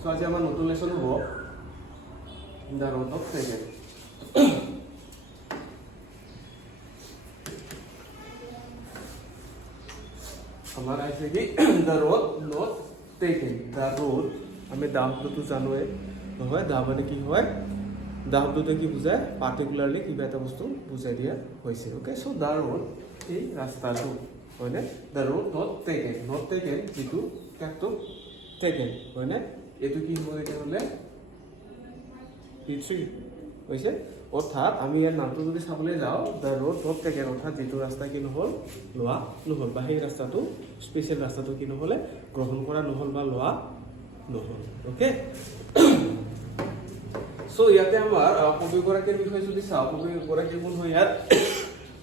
So আজি আমাৰ নতুন লেসন হ'ব the root of second আমাৰ আছে কি the root not taken the root আমি দাহটো জানোৱে নহয় দাহ মানে কি হয় দাহটোতে কি বুজায় পাৰ্টিকুলাৰলি কিবা এটা বস্তু বুজাই দিয়া হৈছে ওকে সো the root এই ৰাস্তাটো হয়নে the root not taken যেটো কাটো taken হয়নে এটো কি হ'ব এটা হলে P3 হৈছে অৰ্থাৎ আমি ইয়াৰ নামটো যদি চাবলৈ যাওঁ the road not taken অৰ্থাৎ যেটো ৰাস্তা কি নহল লোৱা নহল বা সেই ৰাস্তাটো স্পেশাল ৰাস্তাটো কি নহলে গ্ৰহণ কৰা নহল বা লোৱা নহল ওকে সো ইয়াতে আমাৰ কবিগৰাকীৰ বিষয়ে যদি চাওঁ কবিগৰাকী কোন হয় ইয়াত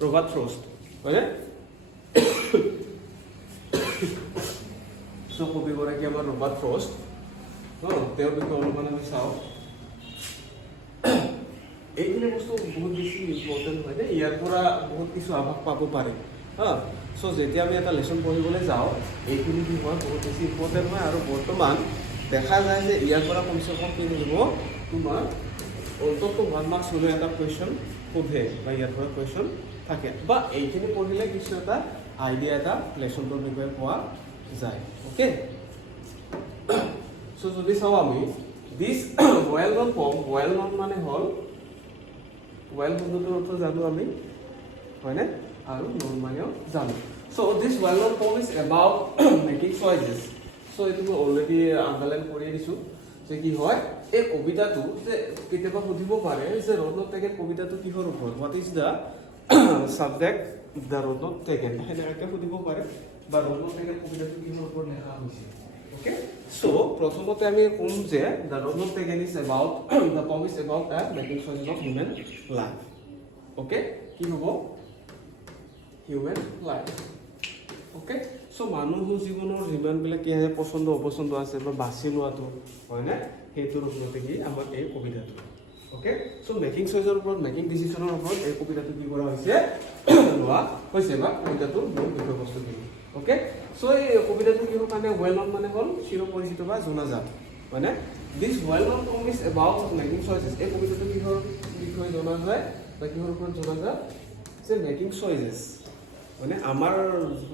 ৰবাৰ্ট ফ্ৰষ্ট হয়নে সো কবিগৰাকী আমাৰ ৰবাৰ্ট ফ্ৰষ্ট তেওঁৰ বিষয়ে অলপমান আমি চাওঁ এইখিনি বস্তু বহুত বেছি ইম্পৰ্টেণ্ট হয় দেই ইয়াৰ পৰা বহুত কিছু আভাস পাব পাৰে সো যেতিয়া আমি এটা লেসন পঢ়িবলৈ যাওঁ এইখিনি কি হয় বহুত বেছি ইম্পৰ্টেণ্ট হয় আৰু বৰ্তমান দেখা যায় যে ইয়াৰ পৰা কমচে কম কি আহিব তোমাৰ অন্তত 1 মাৰ্কছ হ'লে এটা কুৱেশ্যন সোধে বা ইয়াৰ পৰা কুৱেশ্যন থাকে বা এইখিনি পঢ়িলে কিছু এটা আইডিয়া এটা লেসনটোৰ বিষয়ে পোৱা যায় ওকে সো যদি চাওঁ আমি this well known form well known মানে হ'ল well শব্দটোৰ অৰ্থ জানো আমি হয়নে আৰু নন মানেও জানো so this well known poem is about making choices so এটো মই অলৰেডি আন্ডাৰলাইন কৰি দিছো যে কি হয় এই কবিতাটো যে কেতিয়াবা সুধিব পাৰে যে road not taken কবিতাটো কিহৰ ওপৰত what is the subject the road not taken হেনেকে সুধিব পাৰে বা road not taken কবিতাটো কিহৰ ওপৰত লেখা হৈছে ওকে সো প্ৰথমতে আমি কম যে the road not taken is about the poem is about making choices of human life okay কি হ'ব human life okay সো মানুহৰ জীৱনৰ যিমান বিলাক কি আছে পছন্দ অপছন্দ আছে বা বাছি লোৱাটো হয়নে হেতুৰ ওপৰতে কি আমাৰ এই কবিতাটো ওকে সো মেকিং চয়েছৰ ওপৰত মেকিং ডিসিশনৰ ওপৰত এই কবিতাটো কি কৰা হৈছে লোৱা হৈছে বা কবিতাটো মূল বিষয়বস্তু কি ওকে সো এই কবিতাটো কি কাৰণে ওয়েল নন মানে হ'ল চিৰ পৰিচিত বা জনাজাত মানে this well known poem is about making choices এই কবিতাটো কিহৰ বিষয়ে জনা যায় বা কিহৰ ওপৰত জনা যায় যে মেকিং চয়েছেস মানে আমাৰ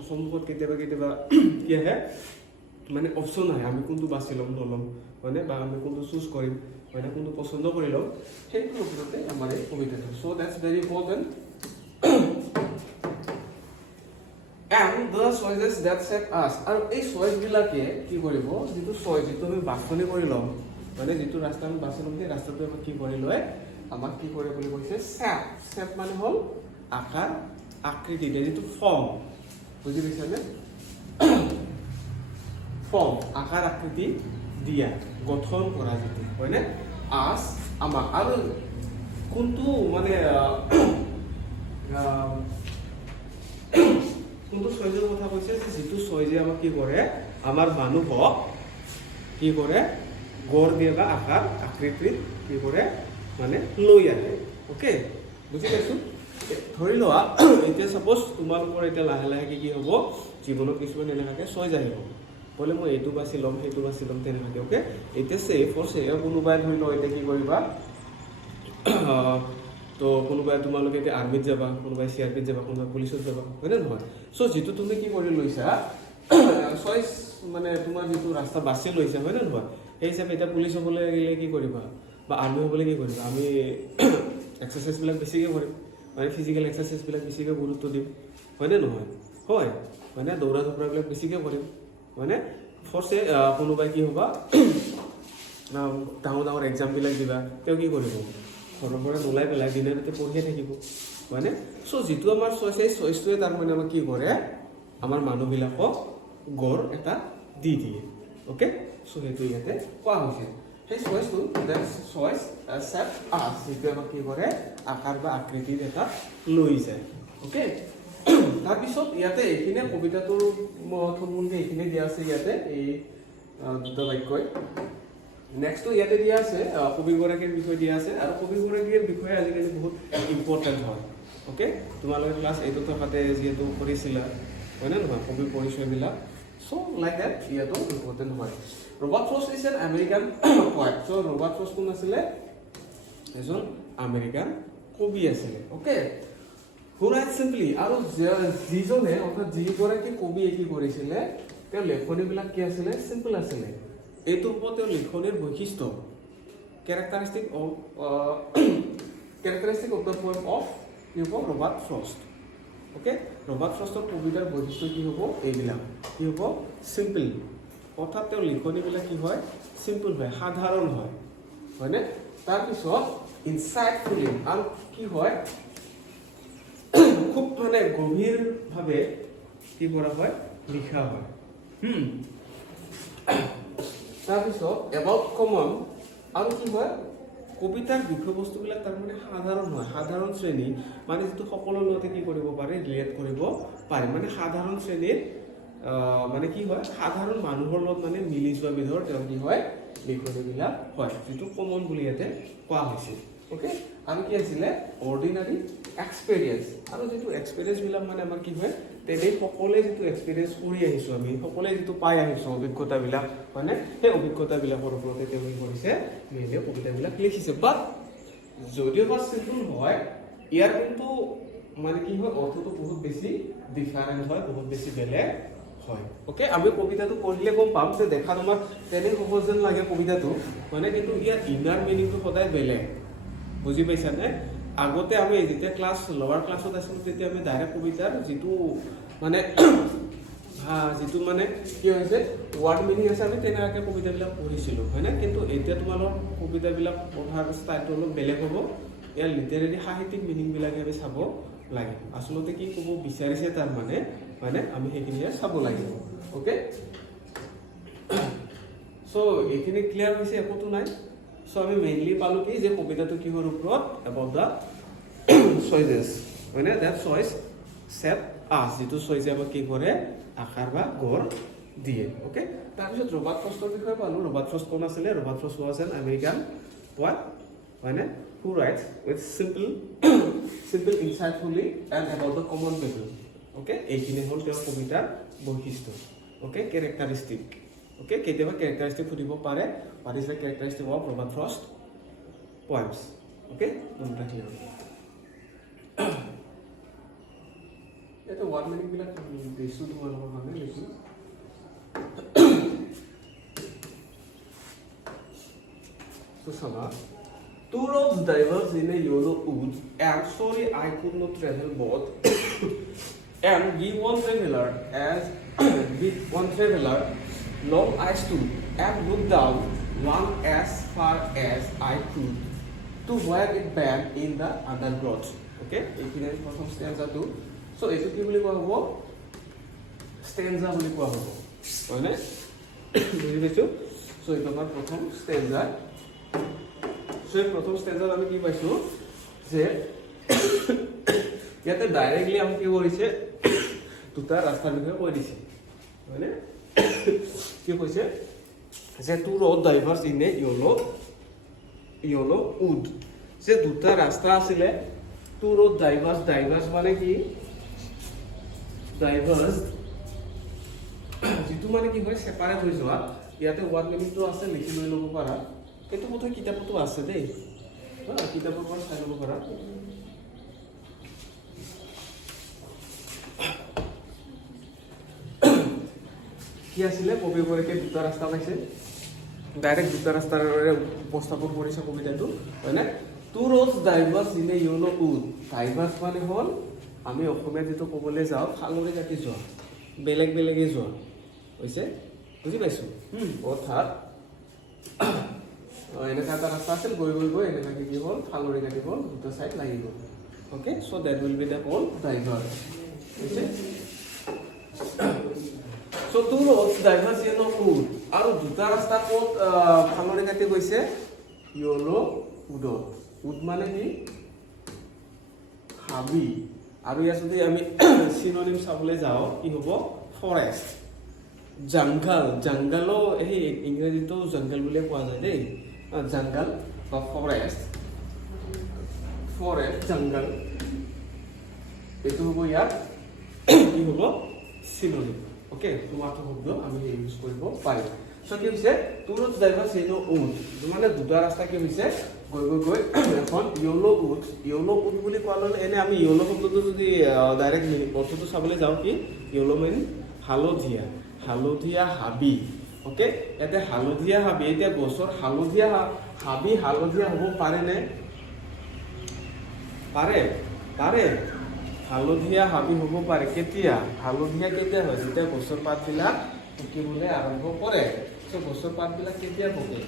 সন্মুখত কেতিয়াবা কি আহে মানে অপচন আহে আমি কোনটো বাছি ল'ম নল'ম মানে বা আমি কোনটো চুজ কৰিম মানে কোনটো পছন্দ কৰি ল'ম সেইটো ওপৰতে আমাৰ এই কবিতাটো so that's very important and the choices that shape us আৰু এই চয়েস বিলাকে কি কৰিব যেটো চয়েস যেটো আমি বাছনি কৰি ল'ম মানে যেটো ৰাস্তা আমি বাছি ল'ম সেই ৰাস্তাটো আমাক কি কৰি লয় আমাক কি কৰে বুলি কৈছে শেপ মানে হ'ল আকাৰ আকৃতি যেটো ফৰ্ম বুজি পাইছানে ফৰ্ম আকাৰ আকৃতি দিয়া গঠন কৰা যেটো হয়নে আস আমাক আৰু কোনটো মানে কোনটো চয়েজৰ কথা কৈছে যে যেটো চয়েজে আমাক কি কৰে আমাৰ মানুহক কি কৰে গড় দিয়ে বা আকাৰ আকৃতিত কি কৰে মানে লৈ আহে ওকে বুজি পাইছো ধৰি লোৱা এতিয়া সাপোজ তোমালোকৰ এটা লাহে লাহে কি হ'ব জীৱনত কিছুমান এনেকাকে চয়েজ আহিব বলে মই এইটো বাছি ল'ম সেইটো বাছি ল'ম তেনেকাকে ওকে এতিয়া সে কোনোবাই ধৰি লও এতিয়া কি কৰিবা তো কোনোবাই তোমালোকে এতিয়া আৰ্মিত যাবা কোনোবাই সিআৰপিত যাবা কোনোবাই পুলিচত যাবা হয়নে নহয় সো যেটো তুমি কি কৰি লৈছা চয়েস মানে তোমাৰ যেটো ৰাস্তা বাছি লৈছা হয়নে নহয় এই হিচাপে এটা পুলিচ হ'বলৈ গ'লে কি কৰিবা বা আৰ্মি হ'বলৈ কি কৰিবা আমি এক্সাৰসাইজ বিলাক বেছিকৈ কৰিম মানে ফিজিক্যাল এক্সাৰসাইজ বিলাক বেছিকৈ গুৰুত্ব দিম হয়নে নহয় হয় মানে দৌৰা ধপৰা বিলাক বেছিকৈ কৰিম মানে ফৰছে কোনোবাই কি হ'বা ডাঙৰ এক্সাম বিলাক দিবা তেওঁ কি কৰিব ঘৰৰ পৰা নোলাই পেলাই দিনে ৰাতি পঢ়িয়ে থাকিব হয়নে সো যেটো আমাৰ চয়েস এই চয়েসটোৱে তাৰ মানে আমাক কি কৰে আমাৰ মানুহবিলাকক গড় এটা দি দিয়ে ওকে সো সেইটো ইয়াতে কোৱা হৈছে সেই চয়েসটো দ্যাট চয়েস শেপ আস যেটো আমাক কি কৰে আকাৰ বা আকৃতিৰ এটা লৈ যায় ওকে তাৰপিছত ইয়াতে এইখিনি কবিতাটোৰ থুলমূলকৈ এইখিনি দিয়া আছে ইয়াতে এই দুটা বাক্যই নেক্সট ইয়াতে দিয়া আছে কবিগৰাকীৰ বিষয়ে দিয়া আছে আৰু কবিগৰাকীৰ বিষয়ে আজিকালি বহুত ইম্পৰ্টেন্ট হয় ওকে তোমালোকে ক্লাছ 8 থকাতে যেহেতু কৰিছিলা হয় না নহয় কবি পৰিচয়বিলাক So like that, ইয়াতো important হয়। Robert Frost is an American poet. So Robert Frost কোন আছিলে? এজন আমেৰিকান কবি আছিলে। Okay? Who writes simply? আৰু যিজনে অৰ্থাৎ যিগৰাকী কবিয়ে কি কৰিছিলে, তেওঁৰ লেখনিবিলাক কি আছিলে? Simple আছিলে। এইটো হ'ব তেওঁৰ লেখনিৰ বৈশিষ্ট্য। Characteristic of the poem of Robert Frost. Okay? Robert Frostৰ কবিতাৰ বৈশিষ্ট্য কি হ'ব? এইবিলাক কি হ'ব? Simple. অৰ্থাৎ তেওঁৰ লিখনিবিলাক কি হয়? Simple হয়, সাধাৰণ হয়, হয়নে? তাৰপিছত ইনসাইটফুলি আৰু কি হয়? খুব মানে গভীৰভাৱে কি কৰা হয়? লিখা হয়। তাৰপিছত এবাউট কমন আৰু কি হয়? কবিতাৰ বিষয়বস্তুবিলাক তাৰমানে সাধাৰণ হয়, সাধাৰণ শ্ৰেণী, মানে যিটো সকলোৰ লগতে কি কৰিব পাৰে? ৰিলেট কৰিব পাৰে, মানে সাধাৰণ শ্ৰেণীৰ মানে কি হয়? সাধাৰণ মানুহৰ লগত মানে মিলি যোৱা বিধৰ তেওঁ কি হয়? লিখনিবিলাক হয়, যিটো কমন বুলি ইয়াতে কোৱা হৈছে। ওকে? আৰু কি আছিলে? Ordinary experience. আৰু যিটো এক্সপেৰিয়েঞ্চবিলাক মানে আমাৰ কি হয়? তেনে সকলোৱে যিটো এক্সপেৰিয়েঞ্চ কৰি আহিছোঁ আমি, সকলোৱে যিটো পাই আহিছোঁ অভিজ্ঞতাবিলাক, হয়নে? সেই অভিজ্ঞতাবিলাকৰ ওপৰতে তেওঁ কি কৰিছে? মেইনলি কবিতাবিলাক লিখিছে। বাট যদিও বা চিম্পল হয়, ইয়াৰ কিন্তু মানে কি হয়? অৰ্থটো বহুত বেছি ডিফাৰেণ্ট হয়, বহুত বেছি বেলেগ হয়। ওকে? আমি কবিতাটো পঢ়িলে গম পাম যে দেখাত আমাৰ তেনে সহজ যেন লাগে কবিতাটো, মানে কিন্তু ইয়াৰ ইনাৰ মিনিংটো সদায় বেলেগ। বুজি পাইছানে? আগতে আমি যেতিয়া ক্লাছ লোৱাৰ ক্লাছত আছিলোঁ তেতিয়া আমি ডাইৰেক্ট কবিতাৰ যিটো মানে কি হৈছে ৱাৰ্ড মিনিং আছে আমি তেনেকৈ কবিতাবিলাক পঢ়িছিলোঁ, হয়নে? কিন্তু এতিয়া তোমালোকৰ কবিতাবিলাক পঢ়াৰ ষ্টাইলটো অলপ বেলেগ হ'ব। ইয়াৰ লিটাৰেৰী সাহিত্যিক মিনিংবিলাকে আমি চাব লাগিব। আচলতে কি ক'ব বিচাৰিছে তাৰ মানে আমি সেইখিনি চাব লাগিব। অ'কে? চ' এইখিনি ক্লিয়াৰ হৈছে, একোতো নাই। চ' আমি মেইনলি পালোঁ কি যে কবিতাটো কিহৰ ওপৰত? এবাউট দ্য চইচেছ, হয়নে? দ্যাট চইচ ছেট আছ, যিটো চইচে আমাক কি কৰে? আকাৰ বা গঢ় দিয়ে। অ'কে? তাৰপিছত ৰবাৰ্ট ফ্ৰষ্টৰ বিষয়ে পালোঁ। ৰবাৰ্ট ফ্ৰষ্ট কোন আছিলে? Robert Frost was an American poet, হয়নে? Who writes with simple insightfully and about the common people. Okay? এইখিনি হ'ল তেওঁৰ কবিতাৰ বৈশিষ্ট্য। অ'কে? কেৰেক্টাৰিষ্টিক। অ'কে? কেতিয়াবা কেৰেক্টাৰিষ্টিক সুধিব পাৰে, what is the characteristic of Robert Frost poems. Okay? দুটা ক্লিয়াৰ। এটা ৱাৰ্ড মিনিংবিলাক দিছোঁ তোমালোকৰ কাৰণে, লিখি so sama two roads diverge in a yellow wood and sorry I could not travel both and give one traveler long I stood and looked down one as far as I could to where it bent in the undergrowth. Okay? এইখিনি প্ৰথম stanza টো। So এইটো কি বুলি কোৱা হ'ব? stanza বুলি কোৱা হ'ব, হয়নে? বুজি পাইছোঁ? So এইটো আমাৰ প্ৰথম stanza। So প্ৰথম stanza আমি কি পাইছোঁ যে ইয়াতে ডাইৰেক্টলি আমি কি কৰিছে? দুটা ৰাস্তাৰ বিষয়ে কৈ দিছে, হয়নে? কি কৈছে? যে two road diverge in a yellow wood, যে দুটা ৰাস্তা আছিলে, two road diverge মানে কি? ডাইভাৰ্জ যিটো মানে কি হয়? সেপাৰেট হৈ যোৱা। ইয়াতে ৱাৰ্ড মিনিংটো আছে, লিখি লৈ ল'ব পাৰা। সেইটো বোধহয় কিতাপতো আছে দেই, কিতাপৰ পৰা চাই ল'ব পাৰা। কি আছিলে? কবিগৰাকীয়ে দুটা ৰাস্তা পাইছে, ডাইৰেক্ট দুটা ৰাস্তাৰ উপস্থাপন কৰিছে কবিতাটো, হয়নে? Two roads diverge in a yellow wood. ডাইভাৰ্জ মানে হ'ল আমি অসমীয়া যিটো ক'বলৈ যাওঁ ফালৰি কাটি যোৱা, বেলেগ বেলেগে যোৱা হৈছে। বুজি পাইছোঁ? অৰ্থাৎ এনেকুৱা এটা ৰাস্তা আছিল, গৈ এনেকুৱাকৈ কি হ'ল? ফালৰি কাটি হ'ল, দুটা ছাইড লাগি গ'ল। Okay? So' that will be the call diverge. হৈছে? So' two roads diverge in a wood, আৰু দুটা ৰাস্তা ক'ত ফালৰি কাটি গৈছে? য়েলো উডত। উড মানে কি? হাবি। আৰু ইয়াত যদি আমি চিননিম চাবলৈ যাওঁ কি হ'ব? ফৰেষ্ট, জংঘলো সেই ইংৰাজীতো জংঘল বুলিয়ে কোৱা যায় দেই। জংঘল বা ফৰেষ্ট, জংঘল, এইটো হ'ব ইয়াত কি হ'ব? চিননিম। ওকে তোমাৰটো শব্দ আমি ইউজ কৰিব পাৰিম সো কি হৈছে টুৰত ড্ৰাইভাৰ চেইনো উড মানে দুটা ৰাস্তা কি হৈছে গৈ গৈ গৈ এখন ইয়েলো উড বুলি কোৱা এনে আমি ইয়েলো শব্দটো যদি ডাইৰেক্ট অৰ্থটো চাবলৈ যাওঁ কি ইয়েলো মিন হালধীয়া হাবি ওকে এতে হালধীয়া হাবি এতিয়া গছৰ হালধীয়া হ'ব পাৰেনে পাৰে হালধীয়া হাবি হ'ব পাৰে কেতিয়া হালধীয়া কেতিয়া হয় যেতিয়া গছৰ পাতবিলাক পকিবলৈ আৰম্ভ কৰে সো গছৰ পাতবিলাক কেতিয়া পকে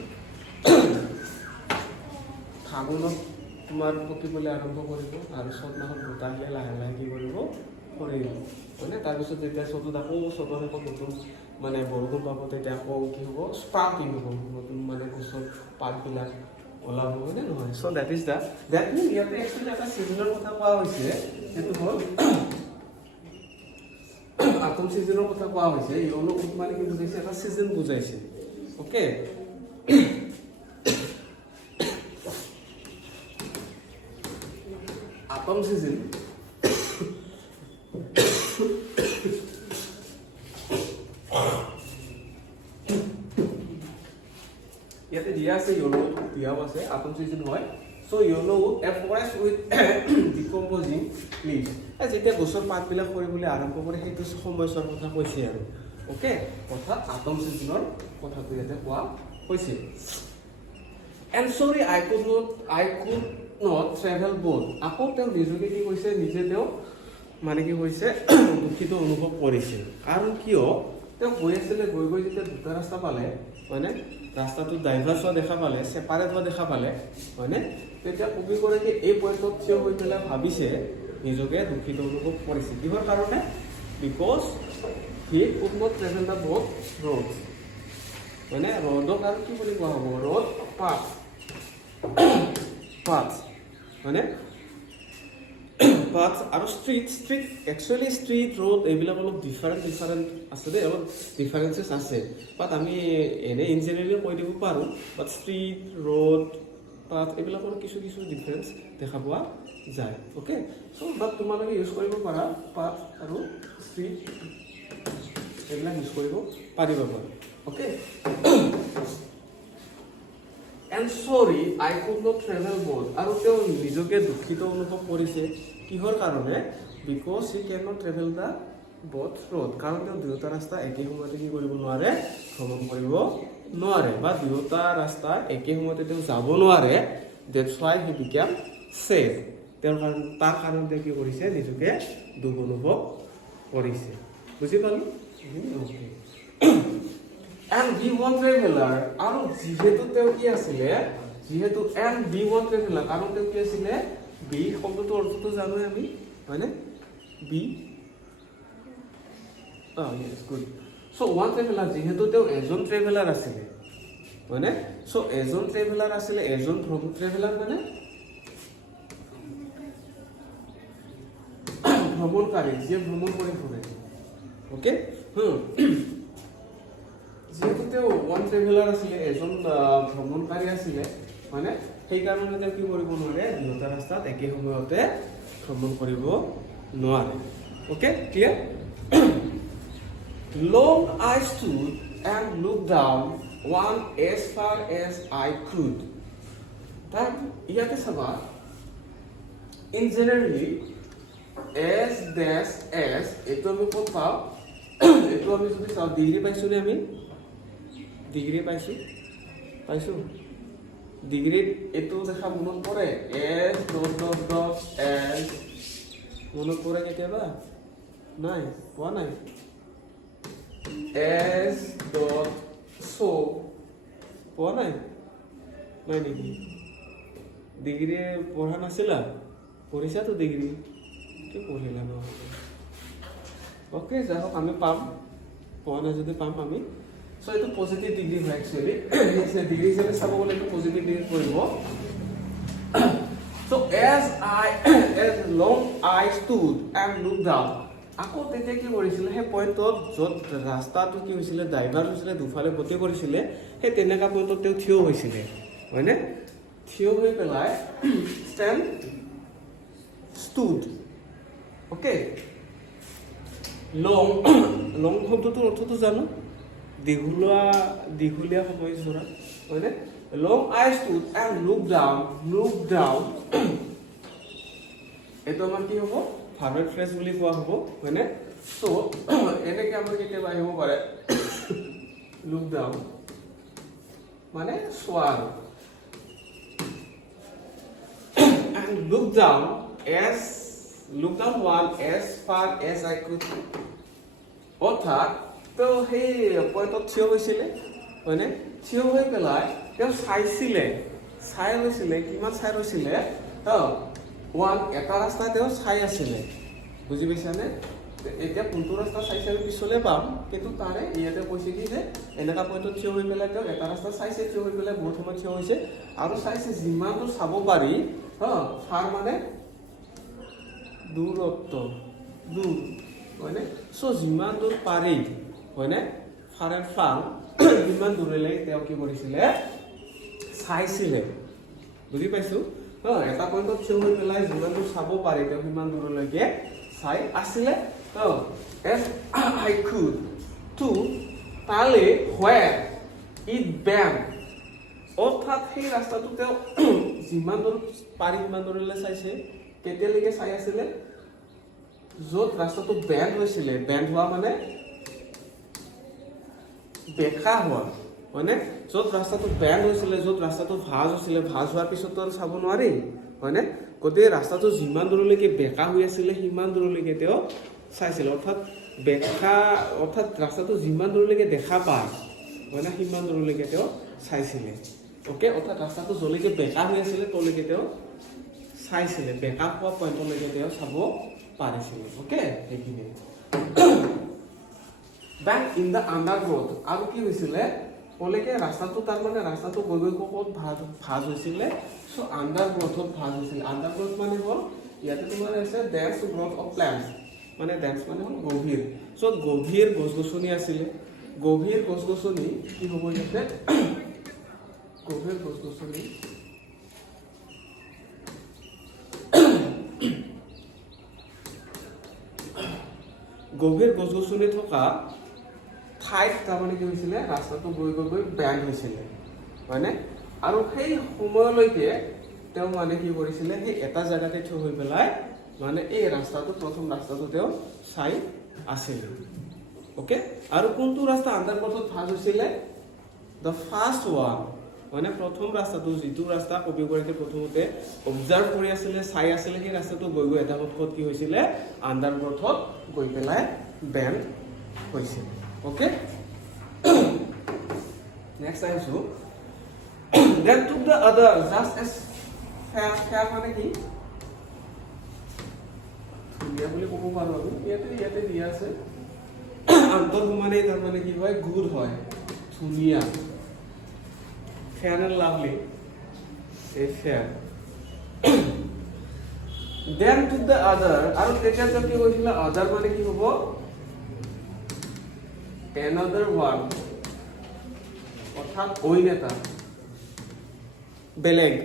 ফাগুনত তোমাৰ পকিবলৈ আৰম্ভ কৰিব আৰু চ'ত মাহত বতাহ আহিলে লাহে লাহে কি কৰিব সৰিব মানে তাৰপিছত যেতিয়া চ'তত আকৌ চ'তৰ শেষত নতুন মানে বৰষুণ পাব তেতিয়া আকৌ কি হ'ব স্পাৰ্কিং হ'ব নতুন মানে গছৰ পাতবিলাক ওলাব হয়নে নহয় চ' দেট মিন ইয়াতে একচুৱেলি এটা ছিজনৰ কথা কোৱা হৈছে সেইটো হ'ল আটম ছিজনৰ কথা কোৱা হৈছে ইয়েলো উড মানে কি বুজাইছে এটা ছিজন বুজাইছে ওকে আটম ছিজন ইয়াতে দিয়া আছে ইয়েলো উড দিয়াও আছে আটম ছিজন হয় so yellow wood a forest with decomposing leaves যেতিয়া গছৰ পাতবিলাক সৰিবলৈ আৰম্ভ কৰে সেইটো সময়ছোৱাৰ কথা কৈছে আৰু ওকে অৰ্থাৎ আটম ছিজনৰ কথাটো ইয়াতে কোৱা হৈছে and sorry I could not travel boat আকৌ তেওঁ নিজকে কি কৈছে নিজে তেওঁ মানে কি হৈছে দুখিত অনুভৱ কৰিছিল কাৰণ কিয় তেওঁ গৈ আছিলে গৈ যেতিয়া দুটা ৰাস্তা পালে হয়নে ৰাস্তাটো ডাইভাৰ্চ হোৱা দেখা পালে ছেপাৰেট হোৱা দেখা পালে হয়নে তেতিয়া কবিগৰাকী এই পইণ্টত থিয় হৈ পেলাই ভাবিছে নিজকে দুখিত অনুভৱ কৰিছে কিহৰ কাৰণে because he could not travel the boat road মানে ৰ'দক আৰু কি বুলি কোৱা হ'ব ৰ'দ পাথ মানে পাথ আৰু ষ্ট্ৰীট একচুৱেলি ষ্ট্ৰীট ৰ'ড এইবিলাক অলপ ডিফাৰেণ্ট আছে দেই অলপ ডিফাৰেঞ্চেছ আছে বাট আমি এনেই ইন জেনেৰেলি কৈ দিব পাৰোঁ বাট ষ্ট্ৰীট ৰ'ড পাথ এইবিলাকৰ কিছু ডিফাৰেঞ্চ দেখা পোৱা যায় ওকে চ' বাট তোমালোকে ইউজ কৰিব পাৰা পাথ আৰু ষ্ট্ৰীট এইবিলাক ইউজ কৰিব পাৰিবা বাৰু okay and sorry I could not travel boat আৰু তেওঁ নিজকে দুখিত অনুভৱ কৰিছে কিহৰ কাৰণে because he can not travel the boat road কাৰণ তেওঁ দুয়োটা ৰাস্তা একে সময়তে কি কৰিব নোৱাৰে ভ্ৰমণ কৰিব নোৱাৰে বা দুয়োটা ৰাস্তা একে সময়তে তেওঁ যাব নোৱাৰে that's Y he became said তাৰ কাৰণে তেওঁ কি কৰিছে নিজকে দুখ অনুভৱ কৰিছে বুজি পালোঁ and be one traveler আৰু যেহেতু তেওঁ কি আছিলে যেহেতু and be one traveler কাৰণ তেওঁ কি আছিলে বি শব্দটো অৰ্থটো জানো আমি হয়নে B yes good so one traveler যেহেতু তেওঁ এজন ট্ৰেভেলাৰ আছিলে হয়নে so এজন ট্ৰেভেলাৰ আছিলে এজন ট্ৰেভেলাৰ মানে ভ্ৰমণকাৰী যিয়ে ভ্ৰমণ কৰি ফুৰে ওকে যেহেতু তেওঁ ওৱান ট্ৰেভেলাৰ আছিলে এজন ভ্ৰমণকাৰী আছিলে হয়নে সেইকাৰণে তেওঁ কি কৰিব নোৱাৰে দুয়োটা ৰাস্তাত একে সময়তে ভ্ৰমণ কৰিব নোৱাৰে okay clear long I stood and looked down one as far as I could that ইয়াতে চাবা in generally as dash as এইটো আমি কোন পাওঁ এইটো আমি যদি চাওঁ ডিগ্ৰী পাইছোঁনে আমি ডিগ্ৰী পাইছোঁ ডিগ্ৰীত এইটো দেখা মনত পৰে এছ ডট এছ মনত পৰে কেতিয়াবা নাই পোৱা নাই এছ ডট চ' পোৱা নাই নেকি ডিগ্ৰী পঢ়া নাছিলা পঢ়িছাতো ডিগ্ৰী কি পঢ়িলা ন অ'কে যাই হওক আমি পাম পোৱা নাই যদি পাম আমি So itu positive degree হয় actually degree হিচাপে চাব গ'লে এইটো positive degree পৰিব so as long I stood and looked down আকৌ তেতিয়া কি কৰিছিলে সেই পইণ্টত য'ত ৰাস্তাটো কি হৈছিলে ড্ৰাইভাৰ হৈছিলে দুফালে গতি কৰিছিলে সেই তেনেকুৱা পইণ্টত তেওঁ থিয় হৈছিলে হয়নে থিয় হৈ পেলাই stood okay লং লং শব্দটোৰ অৰ্থটো জানো দীঘলীয়া সময়ছোৱা হয়নে লং আই ষ্টুড এণ্ড লুক ডাউন এইটো আমাৰ কি হ'ব ভাৰ্ব ফ্ৰেজ বুলি কোৱা হ'ব হয়নে সো এনেকে আমাৰ কেতিয়াবা আহিব পাৰে লুক ডাউন মানে চোৱা and look down one as far as I could অৰ্থাৎ তো সেই পইণ্টত থিয় হৈছিলে হয়নে থিয় হৈ পেলাই তেওঁ চাই লৈছিলে কিমান চাই লৈছিলে ওৱান এটা ৰাস্তা তেওঁ চাই আছিলে বুজি পাইছানে এতিয়া কোনটো ৰাস্তা চাইছে আমি পিছলৈ পাম কিন্তু তাৰে ইয়াতে কৈছে কি যে এনেকা পইণ্টত থিয় হৈ পেলাই তেওঁ এটা ৰাস্তা চাইছে থিয় হৈ পেলাই বহুত সময় থিয় হৈছে আৰু চাইছে যিমান দূৰ চাব পাৰি ফাৰ মানে দূৰত্ব দূৰ হয়নে চ' যিমান দূৰ পাৰি হয়নে ফাৰ এণ্ড ফাং যিমান দূৰলৈ তেওঁ কি কৰিছিলে চাইছিলে বুজি পাইছোঁ এটা পইণ্টত থিয় হৈ পেলাই যিমান দূৰ চাব পাৰি তেওঁ সিমান দূৰলৈকে চাই আছিলে as I could to তালে where it bent অৰ্থাৎ সেই ৰাস্তাটো তেওঁ যিমান দূৰ পাৰি সিমান দূৰলৈ চাইছে কেতিয়ালৈকে চাই আছিলে য'ত ৰাস্তাটো বেণ্ড হৈছিলে বেণ্ড হোৱা মানে বেকা হোৱা হয়নে য'ত ৰাস্তাটো বেণ্ড হৈছিলে য'ত ৰাস্তাটো ভাঁজ হৈছিলে ভাঁজ হোৱাৰ পিছতো আৰু চাব নোৱাৰি হয়নে গতিকে ৰাস্তাটো যিমান দূৰলৈকে বেকা হৈ আছিলে সিমান দূৰলৈকে তেওঁ চাইছিলে অৰ্থাৎ ৰাস্তাটো যিমান দূৰলৈকে দেখা পায় হয়নে সিমান দূৰলৈকে তেওঁ চাইছিলে অ'কে অৰ্থাৎ ৰাস্তাটো যলৈকে বেকা হৈ আছিলে তলৈকে তেওঁ চাইছিলে বেকা হোৱা পইণ্টলৈকে তেওঁ চাব পাৰিছিলে অ'কে সেইখিনি বেক ইন দ্য আণ্ডাৰগ্ৰথ আৰু কি হৈছিলে ক'লেকে ৰাস্তাটো তাৰমানে ৰাস্তাটো গৈ ক'ত ভাঁজ হৈছিলে চ' আণ্ডাৰগ্ৰথত ভাঁজ হৈছিলে আণ্ডাৰগ্ৰথ মানে হ'ল ইয়াতে তোমাৰ আছে ডেন্স গ্ৰথ অফ প্লেণ্টছ মানে ডেন্স মানে হ'ল গভীৰ চ' গভীৰ গছ গছনি আছিলে গভীৰ গছ গছনি কি হ'ব ইয়াতে গভীৰ গছ গছনি গভীৰ গছ গছনি থকা ঠাইত তাৰমানে কি হৈছিলে ৰাস্তাটো গৈ বেণ্ড হৈছিলে হয়নে আৰু সেই সময়লৈকে তেওঁ মানে কি কৰিছিলে সেই এটা জেগাতে থিয় হৈ পেলাই মানে এই ৰাস্তাটো প্ৰথম ৰাস্তাটো তেওঁ চাই আছিলে অ'কে আৰু কোনটো ৰাস্তা আণ্ডাৰগ্ৰথত ভাঁজ হৈছিলে দ্য ফাৰ্ষ্ট ওৱান মানে প্ৰথম ৰাস্তাটো যিটো ৰাস্তা কবিগৰাকীয়ে প্ৰথমতে অবজাৰ্ভ কৰি আছিলে চাই আছিলে সেই ৰাস্তাটো গৈ এটা পথত কি হৈছিলে আণ্ডাৰগ্ৰথত গৈ পেলাই বেণ্ড হৈছিলে অ'কে নেক্সট আহিছোঁ then took the other just as fair মানে কি ধুনীয়া বুলি ক'ব পাৰোঁ আমি ইয়াতে দিয়া আছে আন্তঃসমানে তাৰমানে কি হয় গুড হয় ধুনীয়া fair and lovely a fair then took the other আৰু তেতিয়া কি কৈছিলে other মানে কি হ'ব another one অৰ্থাৎ অইন এটা বেলেগ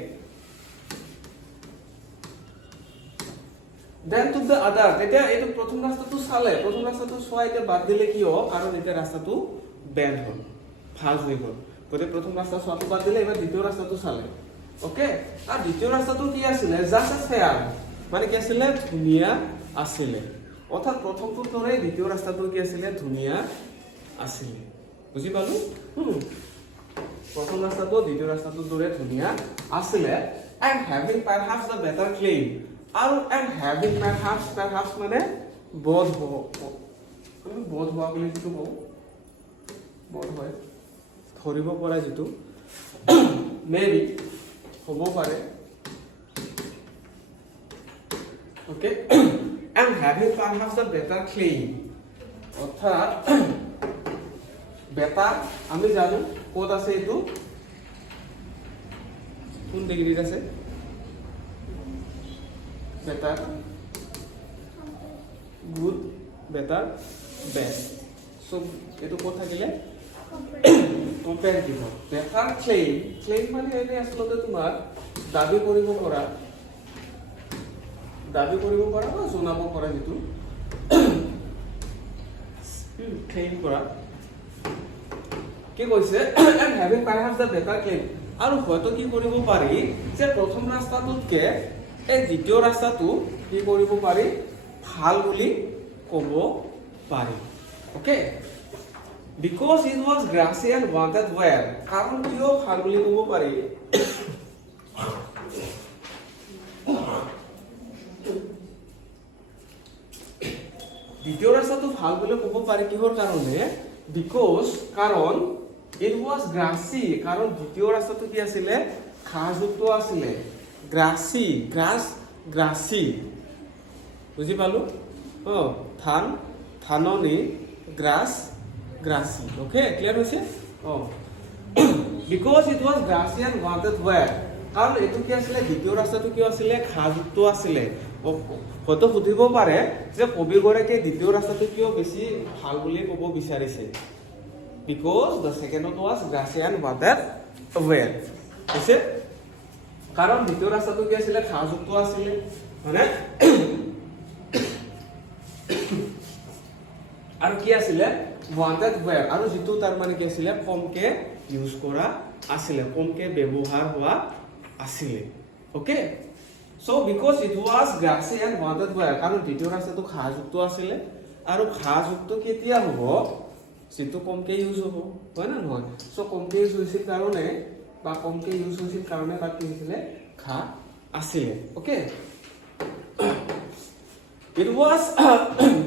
then took the other তেতিয়া এইটো প্ৰথম ৰাস্তাটো চালে প্ৰথম ৰাস্তাটো চোৱা এতিয়া বাদ দিলে কি হ'ব কাৰণ এতিয়া ৰাস্তাটো বেণ্ড হ'ল ভাঁজ হৈ গ'ল গতিকে প্ৰথম ৰাস্তা চোৱাটো বাদ দিলে এবাৰ দ্বিতীয় ৰাস্তাটো চালে অ'কে আৰু দ্বিতীয় ৰাস্তাটো কি আছিলে জাষ্ট এজ ফেয়াৰ মানে কি আছিলে ধুনীয়া আছিলে অৰ্থাৎ প্ৰথমটোৰ দৰে দ্বিতীয় ৰাস্তাটো কি আছিলে ধুনীয়া আছিলে বুজি পালো প্ৰথম ৰাস্তাটো দ্বিতীয় ৰাস্তাটোৰ দৰে ধুনীয়া আছিলে and having perhaps the better claim আৰু and having perhaps মানে বোধ হোৱা বুলি যিটো কওঁ বোধ হয় ধৰিব পৰা যিটো মেবি হ'ব পাৰে okay and having perhaps the better claim অৰ্থাৎ বেটাৰ আমি জানো ক'ত আছে এইটো কোন ডিগ্ৰীত আছে বেটাৰ গুড বেটাৰ বেষ্ট চ' এইটো ক'ত থাকিলে কম্পেৰেটিভ বেটাৰ ক্লেইম মানে এনে আচলতে তোমাৰ দাবী কৰিব পৰা বা জনাব পৰা যিটো ক্লেইম কৰা কি কৈছে and having perhaps the better claim আৰু হয়তো কি কৰিব পাৰি যে প্ৰথম ৰাস্তাটোতকে এই দ্বিতীয় ৰাস্তাটো কি কৰিব পাৰি ভাল বুলি ক'ব পাৰি okay because it was grassy and wanted well কাৰণ কিয় ভাল বুলি ক'ব পাৰি দ্বিতীয় ৰাস্তাটো ভাল বুলি ক'ব পাৰি কিহৰ কাৰণে because কাৰণ it was grassy কাৰণ দ্বিতীয় ৰাস্তাটো কি আছিলে ঘাঁহযুক্ত আছিলে grassy বুজি পালো ধাননি grassy okay clear হৈছে because it was grassy and wanted well কাৰণ এটো কি আছিলে দ্বিতীয় ৰাস্তাটো কি আছিলে ঘাঁহযুক্ত আছিলে হয়তো সুধিব পাৰে যে কবিগৰাকীয়ে দ্বিতীয় ৰাস্তাটো কিয় বেছি ভাল বুলি ক'ব বিচাৰিছে because the second one was grassy and wanted well হৈছে কাৰণ দ্বিতীয় ৰাস্তাটো কি আছিলে ঘাঁহযুক্ত আছিলে মানে আৰু কি আছিলে wanted well আৰু যেটো তাৰ মানে কি আছিলে কমকে ইউজ কৰা আছিলে কমকে ব্যৱহাৰ হোৱা আছিলে okay so because it was grassy and wanted well কাৰণ দ্বিতীয় ৰাস্তাটো ঘাঁহযুক্ত আছিলে আৰু ঘাঁহযুক্ত কেতিয়া হ'ব যেটো কমকে ইউজ হ'ব হয় না নহয় so কমকে ইউজ হৈছিল কাৰণে বা কমকে ইউজ হৈছিল কাৰণে তাত কি হৈছিলে ঘাঁহ আছিলে okay it was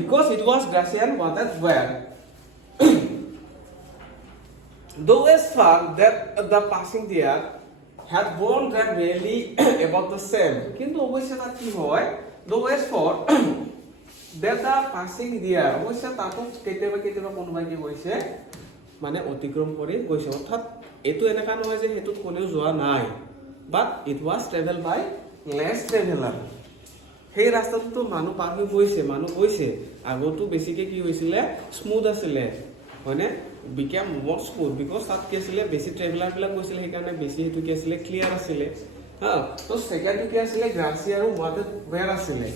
because it was grassy and wanted well though as far that the passing there had borne them really about the same কিন্তু অবশ্যই তাত কি হয় though as for that the passing there অবশ্যই তাতো কেতিয়াবা কোনোবাই কি কৈছে মানে অতিক্ৰম কৰি গৈছে অৰ্থাৎ এটো এনেকা নহয় যে হেতুত কোনেও যোৱা নাই but it was traveled by less traveler সেই ৰাস্তাটো মানুহ পাৰ হৈ গৈছে আগতো বেছিকে কি হৈছিলে স্মুথ আছিলে হয়নে became more smooth because তাত কি আছিলে বেছি ট্ৰেভেলাৰ বিলাক গৈছিল সেই কাৰণে বেছি হেতু কি আছিলে ক্লিয়াৰ আছিলে তো সেকেন্ডটো কি আছিলে গ্ৰাসি আৰু wanted well আছিলে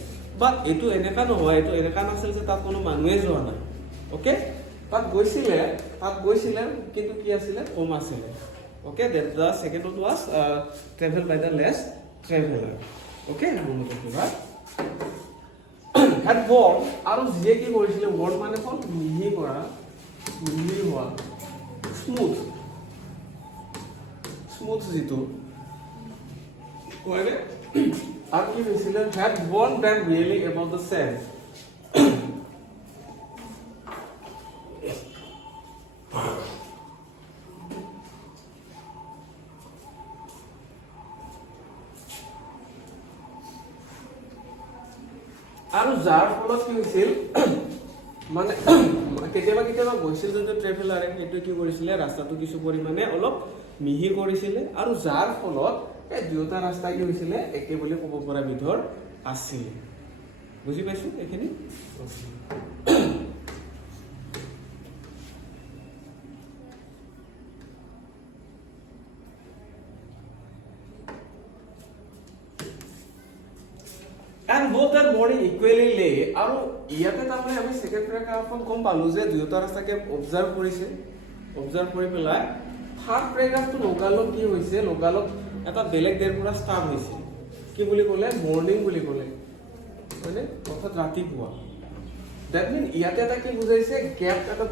বাট এটো এনেকা নহয় এটো এনেকা নাছিল যে তাত কোনো মানুহে যোৱা নাই ওকে তাত গৈছিলে কিন্তু কি আছিলে কম আছিলে okay that the second one was traveled by the less traveler okay মনত ৰাখিবা had born আৰু যিয়ে কি কৰিছিলে born মানে কোন মিহি কৰা মিহি হোৱা স্মুথ যেটো কয়নে আৰু কি হৈছিলে had born them really about the same আৰু যাৰ ফলত কি হৈছিল মানে কেতিয়াবা গৈছিল যদি ট্ৰেভেলাৰে সেইটো কি কৰিছিলে ৰাস্তাটো কিছু পৰিমাণে অলপ মিহি কৰিছিলে আৰু যাৰ ফলত এই দুটা ৰাস্তা কি হৈছিলে একে বুলি ক'ব পৰা বিধৰ আছিল বুজি পাইছো এখিনি and both that morning equally lay আৰু ইয়াতে তাৰমানে আমি সেকেন্ড প্যাৰাগ্ৰাফত গম পালো যে দুটা ৰাস্তাকে অবজাৰ্ভ কৰি পেলাই থাৰ্ড প্যাৰাগ্ৰাফটো লগালগ কি হৈছে লগালগ এটা বেলেগ দেৰ পৰা ষ্টাৰ্ট হৈছে কি বুলি ক'লে মৰ্নিং বুলি ক'লে মানে অৰ্থাৎ ৰাতিপুৱা দ্যাট মিন ইয়াতে এটা কি বুজাইছে গ্যাপ এটা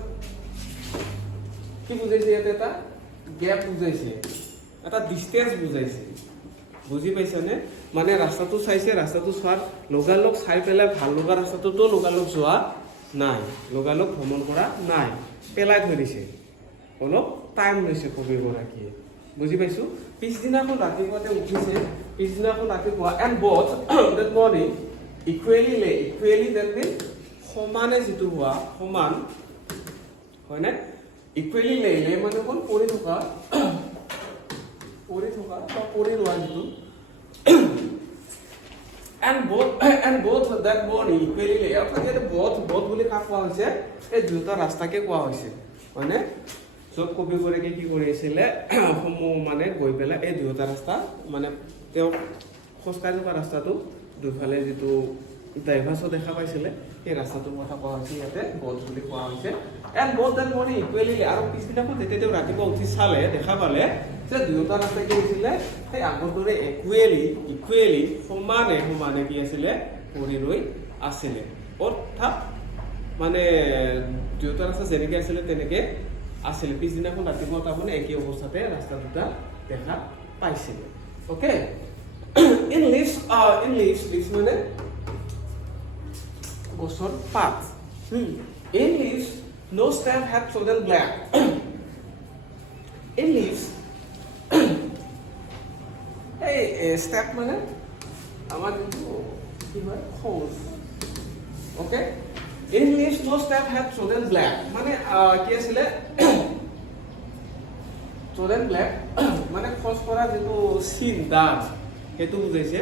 কি বুজাইছে ইয়াতে এটা গ্যাপ বুজাইছে এটা ডিসটেন্স বুজাইছে বুজি পাইছানে মানে ৰাস্তাটো চাইছে ৰাস্তাটো চোৱাৰ লগালগ চাই পেলাই ভাল লগা ৰাস্তাটোতো লগালগ যোৱা নাই লগালগ ভ্ৰমণ কৰা নাই পেলাই থৈ দিছে অলপ টাইম লৈছে কবিগৰাকীয়ে বুজি পাইছো পিছদিনাখন ৰাতিপুৱাতে উঠিছে পিছদিনাখন ৰাতিপুৱা and both that morning equally that means সমানে যিটো হোৱা সমান হয়নে equally লে মানে কোন পৰি থকা বা পৰি লোৱা যিটো and both that morning equally lay অৰ্থাৎ এটা both বুলি কাক কোৱা হৈছে এই দুটা ৰাস্তাকে কোৱা হৈছে মানে সব কপি কৰি কি কৰি আছিল মানে গৈ পেলা এই দুটা ৰাস্তা মানে তেও খোজকাঢ়ি যোৱা ৰাস্তাটো দুফালে যেটো ডাইভাৰ্ছো দেখা পাইছিলে সেই ৰাস্তাটোৰ কথা কোৱা হৈছে ইয়াতে বথ বুলি কোৱা হৈছে and both then morning equally আৰু পিছদিনাখন যেতিয়া তেওঁ ৰাতিপুৱা উঠি চালে দেখা পালে যে দুয়োটা ৰাস্তা কি হৈছিলে সেই আগৰ দৰে ইকুৱেলি সমানে কি আছিলে পৰি ৰৈ আছিলে অৰ্থাৎ মানে দুয়োটা ৰাস্তা যেনেকৈ আছিলে তেনেকৈ আছিলে পিছদিনাখন ৰাতিপুৱা তাৰমানে একেই অৱস্থাতে ৰাস্তা দুটা দেখা পাইছিলে অ'কে in leaves মানে গছৰ পাত in leaves no stem had trodden black in leaves এই step মানে আমাৰ যোনটো কি হয় খোজ okay in leaves no stem had trodden black মানে কি আছিলে trodden black মানে খোজ কৰা যিটো চিন দাগ সেইটো বুজাইছে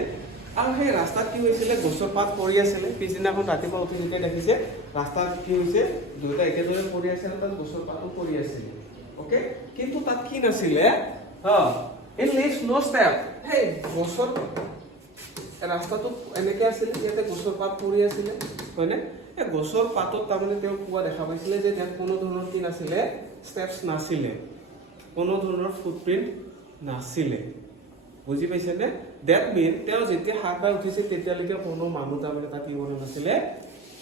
আৰু সেই ৰাস্তাত কি হৈছিলে গছৰ পাত পৰি আছিলে পিছদিনাখন ৰাতিপুৱা উঠি যেতিয়া দেখিছে ৰাস্তাত কি হৈছে দুটা একেদৰে পৰি আছিলে তাত গছৰ পাতো পৰি আছিলে অ'কে কিন্তু তাত কি নাছিলে in leaves no step সেই গছৰ ৰাস্তাটো এনেকৈ আছিলে ইয়াতে গছৰ পাত পৰি আছিলে হয়নে এই গছৰ পাতত তাৰমানে তেওঁ কোৱা দেখা পাইছিলে যে ইয়াত কোনো ধৰণৰ কি নাছিলে ষ্টেপছ নাছিলে কোনো ধৰণৰ ফুটপ্ৰিণ্ট নাছিলে বুজি পাইছেনে ডেট মিন তেওঁ যেতিয়া সাৰ পাই উঠিছে তেতিয়ালৈকে কোনো মানুহ তাৰমানে তাত কি কৰা নাছিলে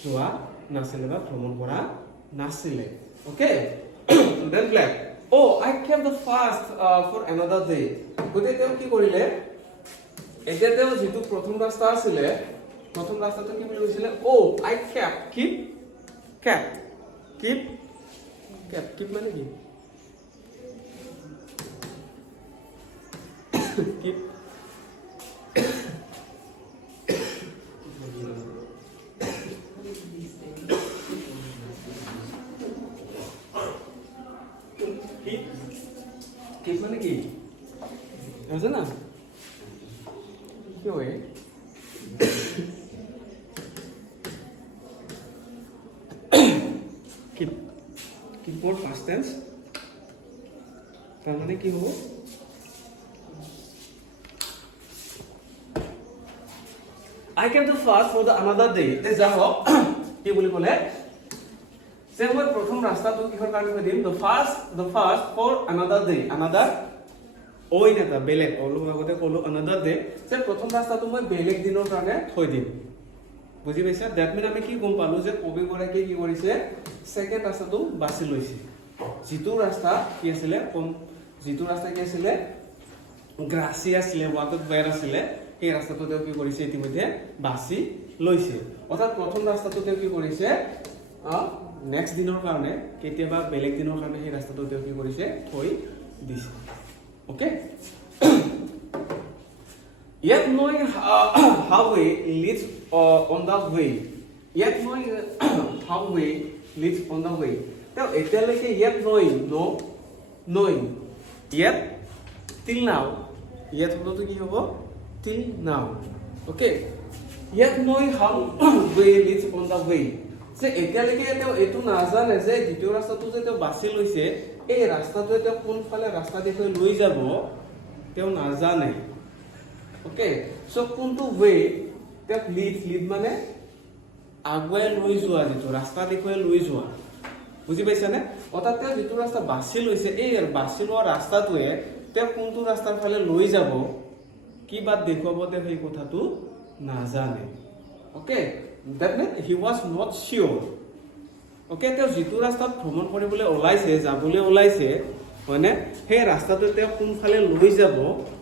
যোৱা নাছিলে বা ভ্ৰমণ কৰা নাছিলে okay then black I kept the fast for another day গতিকে তেওঁ কি কৰিলে এতিয়া তেওঁ যিটো প্ৰথম ৰাস্তা আছিলে প্ৰথম ৰাস্তাটো কি বুলি কৈছিলে I keep মানে কি keep মানে কি আছে না কি হয় keep past tense তাৰ মানে কি হ'ব I came to fast for the another day যা হওক কি বুলি ক'লে যে মই প্ৰথম ৰাস্তাটো কিহৰ কাৰণে দিম the fast for another day another অইন এটা বেলেগ অলপ আগতে ক'লো another day যে প্ৰথম ৰাস্তাটো মই বেলেগ দিনৰ কাৰণে থৈ দিম বুজি পাইছা দ্যাট মিন আমি কি গম পালো যে কবি গৰাকী কি কৰিছে সেকেন্ড ৰাস্তাটো বাছি লৈছে যিটো ৰাস্তা কি আছিলে যিটো ৰাস্তা কি আছিলে গ্ৰাসি আছিলে ওয়াটাৰ বেৰ আছিলে এই ৰাস্তাটো তেওঁ কি কৰিছে ইতিমধ্যে বাছি লৈছে অৰ্থাৎ প্ৰথম ৰাস্তাটো তেওঁ কি কৰিছে নেক্সট দিনৰ কাৰণে কেতিয়াবা বেলেগ দিনৰ কাৰণে এই ৰাস্তাটো তেওঁ কি কৰিছে থৈ দিছে okay yet knowing how way leads on the way yet knowing how way leads on the way now eতিয়ালৈকে yet knowing yet till now yet হলতো কি হ'ব till now okay yet knowing how way leads on the way যে এতিয়ালৈকে তেওঁ এটো নাজানে যে দ্বিতীয় ৰাস্তাটো যে তেওঁ বাছি লৈছে এই ৰাস্তাটো তেওঁ কোনফালে ৰাস্তা দেখুৱাই লৈ যাব তেওঁ নাজানে ওকে সো কোনটো ওয়ে তেওঁ লিড মানে আগুৱাই লৈ যোৱা যেটো ৰাস্তা দেখুৱাই লৈ যোৱা বুজি পাইছানে অৰ্থাৎ তেওঁ যেটো ৰাস্তা বাছি লৈছে এই বাছি লোৱা ৰাস্তাটোৱে তেওঁ কোনটো ৰাস্তাৰ ফালে লৈ যাব কি বাত দেখুৱাব তেওঁ সেই কথাটো নাজানে okay that means he was not sure okay তেওঁ যেটো ৰাস্তাত ভ্ৰমণ কৰিবলৈ ওলাইছে যাবলৈ ওলাইছে হয়নে সেই ৰাস্তাটো তেওঁ কোনফালে লৈ যাব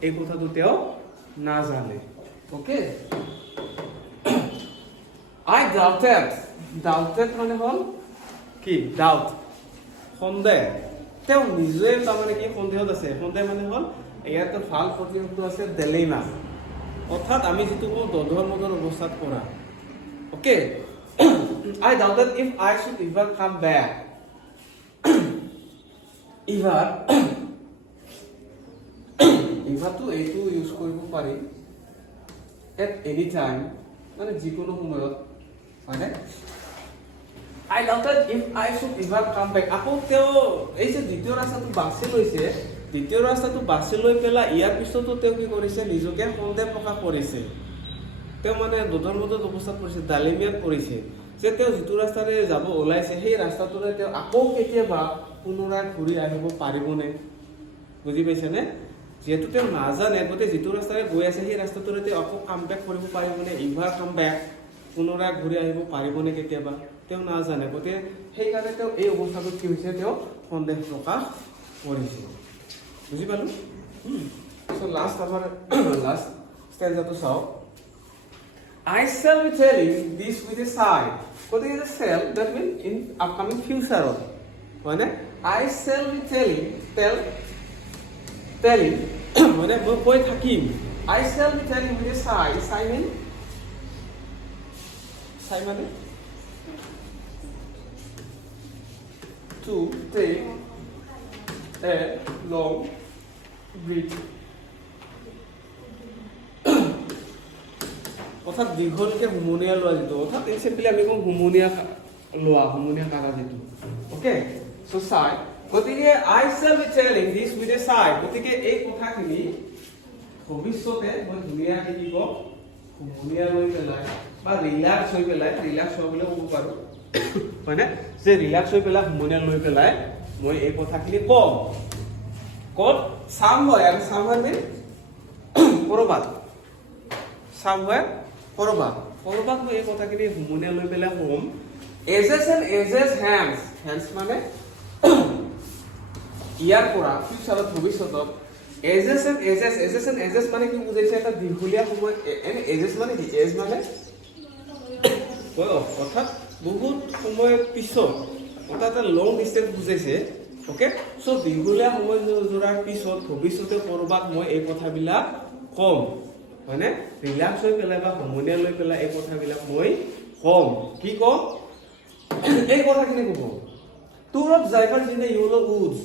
এই কথাটো তেওঁ নাজানে ওকে I doubted মানে হল কি ডাউট সন্দেহ তেওঁ নিজে তাৰমানে কি সন্দেহত আছে সন্দেহ মানে হল ইয়াতে ভাল প্ৰতিশব্দ আছে দিলেমা অৰ্থাৎ আমি যেটো কওঁ দধৰ মদৰ অৱস্থাত কৰা okay I doubted if I should ever come back ever to এইটো ইউজ কৰিব পাৰি at any time মানে যিকোনো সময়ত মানে I doubted if I should ever come back আকৌ তেওঁ এই যে দ্বিতীয় ৰাস্তাটো বাছি লৈছে দ্বিতীয় ৰাস্তাটো বাছি লৈ পেলা ইয়াৰ পিছতো তেওঁ কি কৰিছে নিজকে সন্দেহ প্ৰকাশ কৰিছে তেওঁ মানে দুধৰ্মত অৱস্থাত পৰিছে, ডালিমিয়াত পৰিছে, যে তেওঁ যিটো ৰাস্তাৰে যাব ওলাইছে সেই ৰাস্তাটোৰে তেওঁ আকৌ কেতিয়াবা পুনৰাই ঘূৰি আহিব পাৰিবনে? বুজি পাইছেনে? যিহেতু তেওঁ নাজানে, গতিকে যিটো ৰাস্তাৰে গৈ আছে সেই ৰাস্তাটোৰে তেওঁ আকৌ কাম বেক কৰিব পাৰিবনে? ইভাৰ কাম বেক পুনৰাই ঘূৰি আহিব পাৰিবনে কেতিয়াবা? তেওঁ নাজানে, গতিকে সেইকাৰণে তেওঁ এই অৱস্থাটোত কি হৈছে, তেওঁ সন্দেহ প্ৰকাশ কৰিছে। বুজি পালো? So last আমাৰ last stanza-টো চাওক। I shall be telling this with a sigh. গতিকে যে shall, that means in upcoming future হয়নে? I shall be telling মানে মই কৈ থাকিম। I shall be telling with a sigh. Sigh মানে to take a long breath, অৰ্থাৎ দীঘলকে হুমুনিয়া লোৱা যিটো, অৰ্থাৎ চিম্পলি আমি কওঁ হুমুনিয়া লোৱা, হুমুনিয়া কাৰা যিটো। অ'কে, চ' চাই, গতিকে I shall be telling this with a চাই, গতিকে এই কথাখিনি ভৱিষ্যতে মই ধুনীয়াকৈ কি কম, হুমুনিয়া লৈ পেলাই বা ৰিলেক্স হৈ পেলাই, ৰিলেক্স হোৱা বুলি ক'ব পাৰোঁ হয়নে, যে ৰিলেক্স হৈ পেলাই হুমুনিয়া লৈ পেলাই মই এই কথাখিনি কম। ক'ত? somewhere, and somewhere mean কৰবাত, somewhere কৰবাত মই এই কথাখিনি হুমুনিয়া লৈ পেলাই কম। ages and ages hence মানে ইয়াৰ পৰা ফিউচাৰত ভৱিষ্যতত ages and ages মানে কি বুজাইছে, এটা দীঘলীয়া সময়। এনে ages মানে কি? age মানে বয়স, অৰ্থাৎ বহুত সময় পিছত, অৰ্থাৎ এটা লং ডিষ্টেন্স বুজাইছে। অ'কে, চ' দীঘলীয়া সময় যোৰাৰ পিছত ভৱিষ্যতে কৰবাত মই এই কথাবিলাক কম, হয়নে? ৰিলেক্স হৈ পেলাই বা হুমুনিয়া লৈ পেলাই এই কথাবিলাক মই কম। কি কম? এই কথাখিনি ক'ব। Tour of driver in the yellow Woods,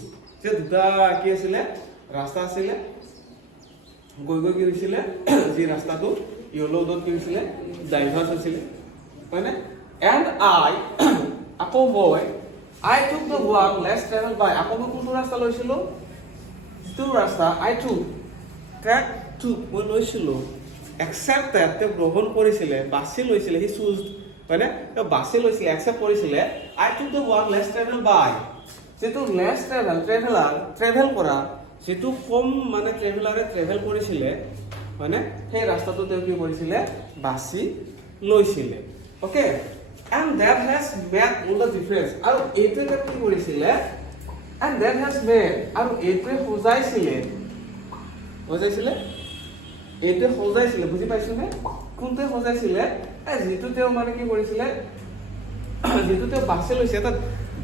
যে দুটা কি আছিলে ৰাস্তা আছিলে, গৈ কি হৈছিলে, যি ৰাস্তাটো য়েলো উডত কি হৈছিলে, ডাইভাৰ্ছ হৈছিলে, হয়নে? এণ্ড আই, আকৌ মই I took the one less traveled by, আকৌ মই কোনটো ৰাস্তা লৈছিলো? যিটো ৰাস্তা I took, মই লৈছিলো, accepted, তেওঁ গ্ৰহণ কৰিছিলে, বাছি লৈছিলে, he chose, হয়নে? তেওঁ বাছি লৈছিলে, accept কৰিছিলে। I took the one less traveled by, যিটো less ট্ৰেভেল কৰা, যিটো কম মানে ট্ৰেভেলাৰে ট্ৰেভেল কৰিছিলে, হয়নে? সেই ৰাস্তাটো তেওঁ কি কৰিছিলে? বাছি লৈছিলে। Okay, and that has made all the difference, আৰু এইটোৱে কি কৰিছিলে? and that has made, আৰু এইটোৱে সজাইছিলে, এইটোৱে সজাইছিলে, বুজি পাইছোনে? কোনটোৱে সজাইছিলে? যিটো তেওঁ মানে কি কৰিছিলে, যিটো তেওঁ বাছি লৈছে, এটা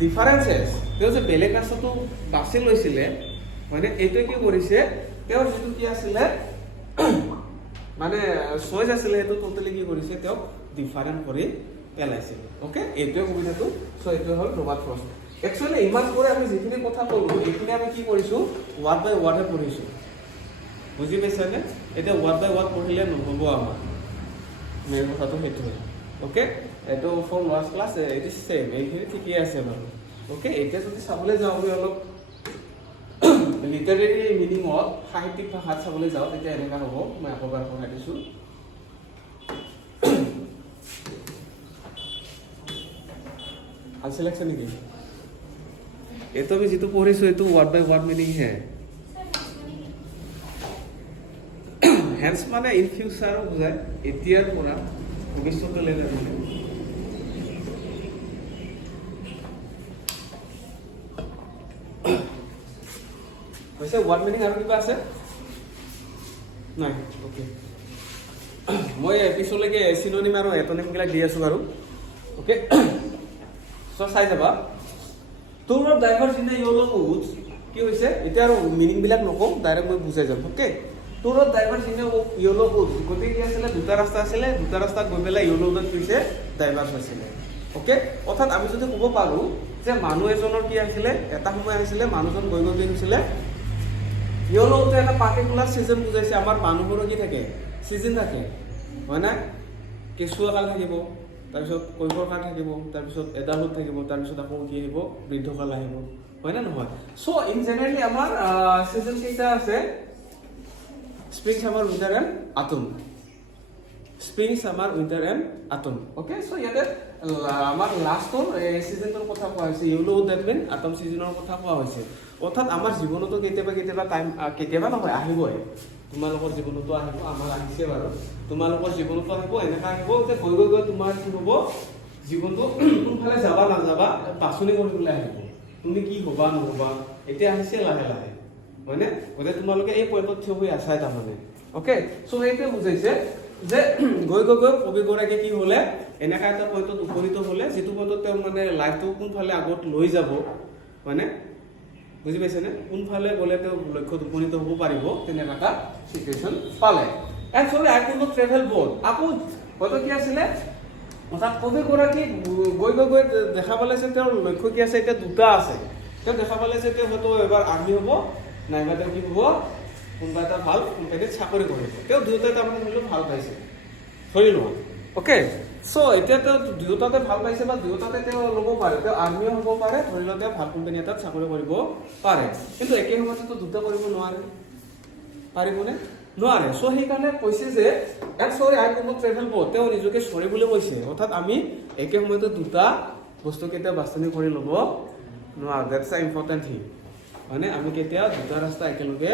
ডিফাৰেঞ্চেছ, তেওঁ যে বেলেগ ৰাস্তাটো বাছি লৈছিলে, হয়নে? এইটোৱে কি কৰিছে, তেওঁৰ যিটো কি আছিলে মানে চইচ আছিলে, সেইটো টোটেলি কি কৰিছে, তেওঁক ডিফাৰেণ্ট কৰি পেলাইছিল। অ'কে, এইটোৱে সুবিধাটো। চ' এইটোৱে হ'ল ৰবাৰ্ট ফ্ৰষ্ট। একচুৱেলি ইমান কৰি আমি যিখিনি কথা ক'লো, এইখিনি আমি কি কৰিছোঁ, ৱাৰ্ড বাই ৱাৰ্ডহে পঢ়িছোঁ। বুজি পাইছানে? এতিয়া ৱাৰ্ড বাই ৱাৰ্ড পঢ়িলে নহ'ব আমাৰ, মেইন কথাটো সেইটোৱে। অ'কে, এইটো for last class it is same, এইখিনি ঠিকেই আছে বাৰু। অ'কে, এতিয়া যদি চাবলৈ যাওঁ আমি অলপ লিটাৰেৰী মিনিঙত, সাহিত্যিক ভাষাত চাবলৈ যাওঁ, তেতিয়া এনেকুৱা হ'ব। মই আকৌ এবাৰ পঢ়াই দিছোঁ। ভাল লাগছে নেকি? এইটো আমি যিটো পঢ়িছোঁ, এইটো ৱাৰ্ড বাই ৱাৰ্ড মিনিংহে। হেন্স মানে ইন ফিউচাৰ বুজায়, এতিয়াৰ পৰা ভৱিষ্যতলৈকে মানে। হৈছে ৱাৰ্ড মিনিং আৰু কিবা আছে? নাই? অ'কে, মই পিছলৈকে চিননিম আৰু এটনিমবিলাক দি আছোঁ বাৰু। অ'কে, চাই যাবা। Tour of drivers in the yellow Woods, কি হৈছে এতিয়া আৰু মিনিংবিলাক নকওঁ, ডাইৰেক্ট মই বুজাই যাম। Okay, tour of drivers in the yellow Woods, গতিকে কি আছিলে, দুটা ৰাস্তা আছিলে, দুটা ৰাস্তাত গৈ পেলাই য়েলো উডত কি হৈছে, ডাইভাৰ্ছ হৈছিলে। অ'কে, অৰ্থাৎ আমি যদি ক'ব পাৰোঁ যে মানুহ এজনৰ কি আছিলে, এটা সময় আহিছিলে, মানুহজন গৈ কি হৈছিলে, য়েলো উডটো এটা পাৰ্টিকুলাৰ ছিজন বুজাইছে। আমাৰ মানুহৰো কি থাকে, ছিজন থাকে, হয় নাই? কেঁচুৱা কাল থাকিব, তাৰপিছত কৈশোৰকাল থাকিব, তাৰপিছত এডালহুড থাকিব, তাৰপিছত আকৌ কি আহিব, বৃদ্ধকাল আহিব, হয় নে নহয়? চ' ইন জেনেৰেলি আমাৰ ছিজন কেইটা আছে, spring, summer, winter and autumn. Spring summer winter and autumn okay so ইয়াতে আমাৰ লাষ্টৰ সিজনৰ কথা কোৱা হৈছে ইউলো দ্যাট মিন অটম সিজনৰ কথা কোৱা হৈছে অৰ্থাৎ আমাৰ জীৱনতো কেতিয়াবা টাইম কেতিয়াবা নহয় আহিবই তোমালোকৰ জীৱনতো আহিব আমাৰ আহিছে বাৰু তোমালোকৰ জীৱনতো আহিব এনেকা আহিব যে গৈ তোমাৰ কি হ'ব জীৱনটো কোনফালে যাবা নাযাবা বাছনি কৰিবলৈ আহিব তুমি কি হবা নহবা এতিয়া আহিছে লাহে লাহে মানে গতে তোমালোকে এই পইণ্টত থিয় হৈ আছাই তাৰমানে ওকে সো এইটো বুজাইছে যে গৈ কবিগৰাকী কি হলে এনেকা এটা পইণ্টত উপনীত হলে যেটো পইণ্টত তেওঁ মানে লাইফটো কোনফালে আগত লৈ যাব মানে বুজি পাইছে নে কোনফালে গলে তেওঁ লক্ষ্যত উপনীত হ'ব পাৰিব তেনেকা এটা সিচুৱেশ্যন পালে actually I could not travel both আকৌ হয়তো কি আছিলে অৰ্থাৎ কবিগৰাকী গৈ দেখা পালে যে তেওঁৰ লক্ষ্য কি আছে এতিয়া দুটা আছে তেওঁ দেখা পালে যে তেওঁ হয়তো এবাৰ আৰ্মি হ'ব নাইবা তেওঁ কি হ'ব কোনোবা এটা ভাল কোম্পানীত চাকৰি কৰিব তেওঁ দুয়োটাই তাৰমানে ধৰিলেও ভাল পাইছে ধৰি লোৱা অ'কে চ' এতিয়া তেওঁ দুয়োটাতে ভাল পাইছে বা দুয়োটাতে তেওঁ ল'ব পাৰে তেওঁ আৰ্মিও হ'ব পাৰে ধৰি লওক তেওঁ ভাল কোম্পানী এটাত চাকৰি কৰিব পাৰে কিন্তু একে সময়তেতো দুটা কৰিব নোৱাৰে পাৰিবনে নোৱাৰে চ' সেইকাৰণে কৈছে যে চৰি I could not travel both তেওঁ নিজকে চৰি বুলি কৈছে অৰ্থাৎ আমি একে সময়তে দুটা বস্তু কেতিয়া বাছনি কৰি ল'ব নোৱাৰো দেটছ আ ইম্পৰ্টেণ্ট থিং মানে আমি কেতিয়া দুটা ৰাস্তা একেলগে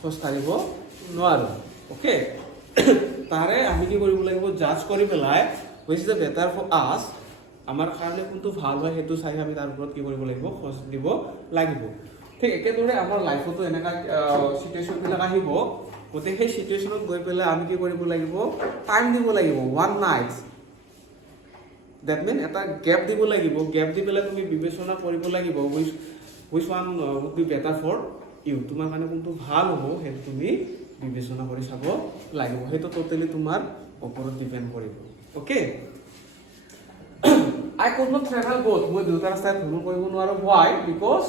খোজ কাঢ়িব নোৱাৰো ওকে তাৰে আমি কি কৰিব লাগিব জাজ কৰি পেলাই which is the better for us আমাৰ কাৰণে কোনটো ভাল হয় সেইটো চাই আমি তাৰ ওপৰত কি কৰিব লাগিব খোজ দিব লাগিব ঠিক একেদৰে আমাৰ লাইফতো এনেকা সিচুৱেশ্যনবিলাক আহিব গতিকে সেই সিচুৱেশ্যনত গৈ পেলাই আমি কি কৰিব লাগিব টাইম দিব লাগিব 1 নাইট দ্যাট মিন এটা গ্যাপ দিব লাগিব গ্যাপ দি পেলাই তুমি বিবেচনা কৰিব লাগিব which one would be better for you তোমাৰ কাৰণে কোনটো ভাল হ'ব সেইটো তুমি বিবেচনা কৰি চাব লাগিব সেইটো টোটালি তোমাৰ ওপৰত ডিপেন্ড কৰিব okay I could not travel both মই দুটা ৰাস্তাত ভ্ৰমণ কৰিব নোৱাৰো why because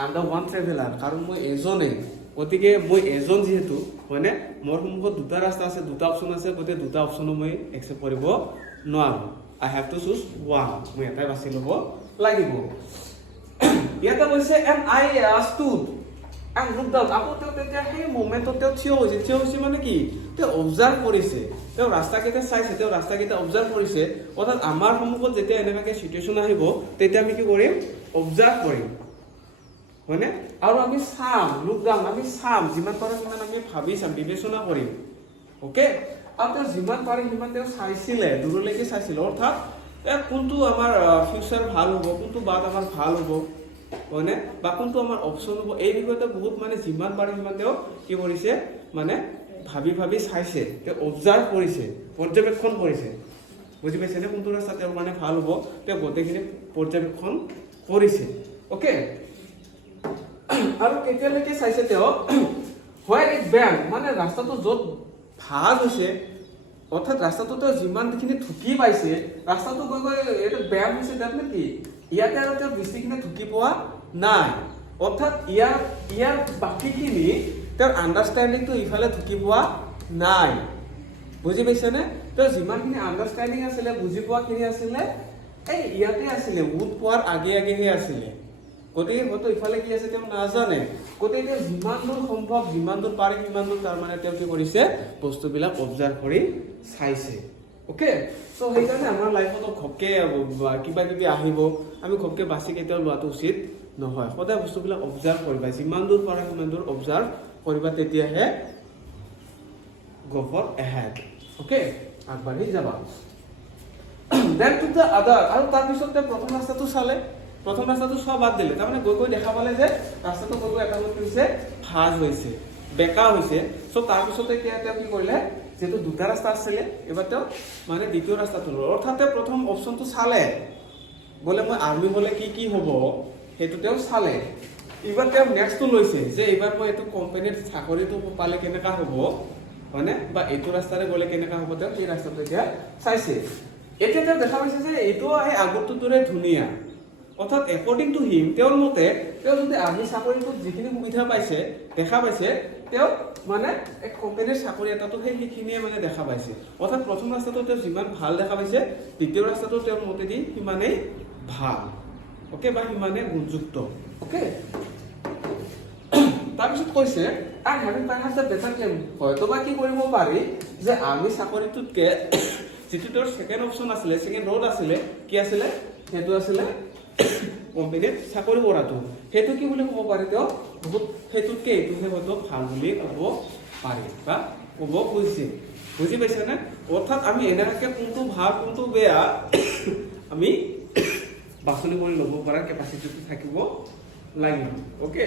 I'm the one traveler কাৰণ মই এজনে গতিকে মই এজন যেহেতু হয়নে মোৰ সন্মুখত দুটা ৰাস্তা আছে দুটা অপচন আছে গতিকে দুটা অপচনো মই একচেপ্ট কৰিব নোৱাৰো I have to choose one মই এটাই বাছি ল'ব লাগিব ইয়াতে কৈছে and I stood and looked down আকৌ তেওঁ তেতিয়া সেই মোমেন্টত তেওঁ থিয় হৈছে মানে কি তেওঁ অবজাৰ্ভ কৰিছে তেওঁ ৰাস্তাকেইটা চাইছে তেওঁ ৰাস্তাকেইটা অবজাৰ্ভ কৰিছে অৰ্থাৎ আমাৰ সন্মুখত যেতিয়া এনেকাকে সিচুৱেশ্যন আহিব তেতিয়া আমি কি কৰিম অবজাৰ্ভ কৰিম হয়নে আৰু আমি চাম লুক ডাউন আমি চাম যিমান পাৰো সিমান আমি ভাবি চাম বিবেচনা কৰিম ওকে আৰু তেওঁ যিমান পাৰে সিমান তেওঁ চাইছিলে দূৰলৈকে চাইছিলে অৰ্থাৎ কোনটো আমাৰ ফিউচাৰ ভাল হ'ব কোনটো বাট আমাৰ ভাল হ'ব হয়নে বা কোনটো আমাৰ অপচন হ'ব এই বিষয়তে বহুত মানে যিমান পাৰে সিমান তেওঁ কি কৰিছে মানে ভাবি চাইছে তেওঁ অবজাৰ্ভ কৰিছে পৰ্যবেক্ষণ কৰিছে বুজি পাইছেনে কোনটো ৰাস্তা তেওঁৰ মানে ভাল হ'ব তেওঁ গোটেইখিনি পৰ্যবেক্ষণ কৰিছে ওকে আৰু কেতিয়ালৈকে চাইছে তেওঁ হয় ইট বেং মানে ৰাস্তাটো য'ত ভাল হৈছে অৰ্থাৎ ৰাস্তাটো তেওঁ যিমানখিনি ঢুকি পাইছে ৰাস্তাটো গৈ এইটো বেয়া হৈছে তাত নে কি ইয়াতে আৰু তেওঁ দৃষ্টিখিনি ঢুকি পোৱা নাই অৰ্থাৎ ইয়াৰ বাকীখিনি তেওঁৰ আণ্ডাৰষ্টেণ্ডিংটো ইফালে ঢুকি পোৱা নাই বুজি পাইছেনে তেওঁ যিমানখিনি আণ্ডাৰষ্টেণ্ডিং আছিলে বুজি পোৱাখিনি আছিলে এই ইয়াতে আছিলে উদ পোৱাৰ আগেহে আছিলে গতিকে হয়তো ইফালে কি আছে তেওঁ নাজানে গতিকে যিমান দূৰ সম্ভৱ যিমান দূৰ পাৰে সিমান দূৰ তাৰমানে তেওঁ কি কৰিছে বস্তুবিলাক অবজাৰ্ভ কৰি চাইছে ওকে সো সেইকাৰণে আমাৰ লাইফতো ঘপকে কিবা কিবি আহিব আমি ঘপকে বাছি কেতিয়াও লোৱাটো উচিত নহয় সদায় বস্তুবিলাক অবজাৰ্ভ কৰিবা যিমান দূৰ পাৰে সিমান দূৰ অবজাৰ্ভ কৰিবা তেতিয়াহে go for ahead ওকে আগবাঢ়ি যাবা then to the other আৰু তাৰপিছত তেওঁ প্ৰথম ৰাস্তাটো চালে প্ৰথম ৰাস্তাটো সব বাদ দিলে তাৰমানে গৈ দেখা পালে যে ৰাস্তাটো গৈ এটা মত হৈছে ভাজ হৈছে বেকা হৈছে সো তাৰপিছতে তেওঁ কি কৰিলে যেটো দুটা ৰাস্তা আছিলে এবাৰ তেওঁ মানে দ্বিতীয় ৰাস্তাটো ল'লে অৰ্থাৎ প্ৰথম অপচনটো চালে বলে মই আৰ্মি হলে কি হ'ব হেতু তেওঁ চালে এবাৰ তেওঁ নেক্সটটো লৈছে যে এবাৰ মই এটো কোম্পানীৰ চাকৰিটো পালে কেনেকা হ'ব হয়নে বা এইটো ৰাস্তাৰে গলে কেনেকা হ'ব তেওঁ এই ৰাস্তাটো এতিয়া চাইছে এতিয়া তেওঁ দেখা পাইছে যে এইটো এই আগৰটো দৰে ধুনীয়া অৰ্থাৎ একৰ্ডিং টু হিম তেওঁৰ মতে তেওঁ যদি আৰ্মি চাকৰিটো যিখিনি সুবিধা পাইছে দেখা পাইছে তেওঁ মানে এক কোম্পানীৰ চাকৰি এটাটো সেইখিনিয়ে মানে দেখা পাইছে অৰ্থাৎ প্ৰথম ৰাস্তাটো তেওঁ যিমান ভাল দেখা পাইছে দ্বিতীয় ৰাস্তাটো তেওঁৰ মতেদি সিমানেই ভাল ওকে বা সিমানে গুণযুক্ত ওকে তাৰপিছত কৈছে and having perhaps a better claim হয়তো বা কি কৰিব পাৰি যে আমি চাকৰিটোতকে যিটো তোৰ সেকেন্ড অপচন আছিলে সেকেন্ড ৰোড আছিলে কি আছিলে হেতু আছিলে কোম্পানীত চাকৰি কৰাটো হেতু কি বুলি ক'ব পাৰি তো বহুত হেতুতকে এইটোহে হয়তো ভাল বুলি ক'ব পাৰি বা ক'ব খুজিছে বুজি পাইছে না অৰ্থাৎ আমি এনেকে কোনটো ভাল কোনটো বেয়া আমি বাছনি কৰি ল'ব পৰা কেপাচিটিটো থাকিব লাগিব ওকে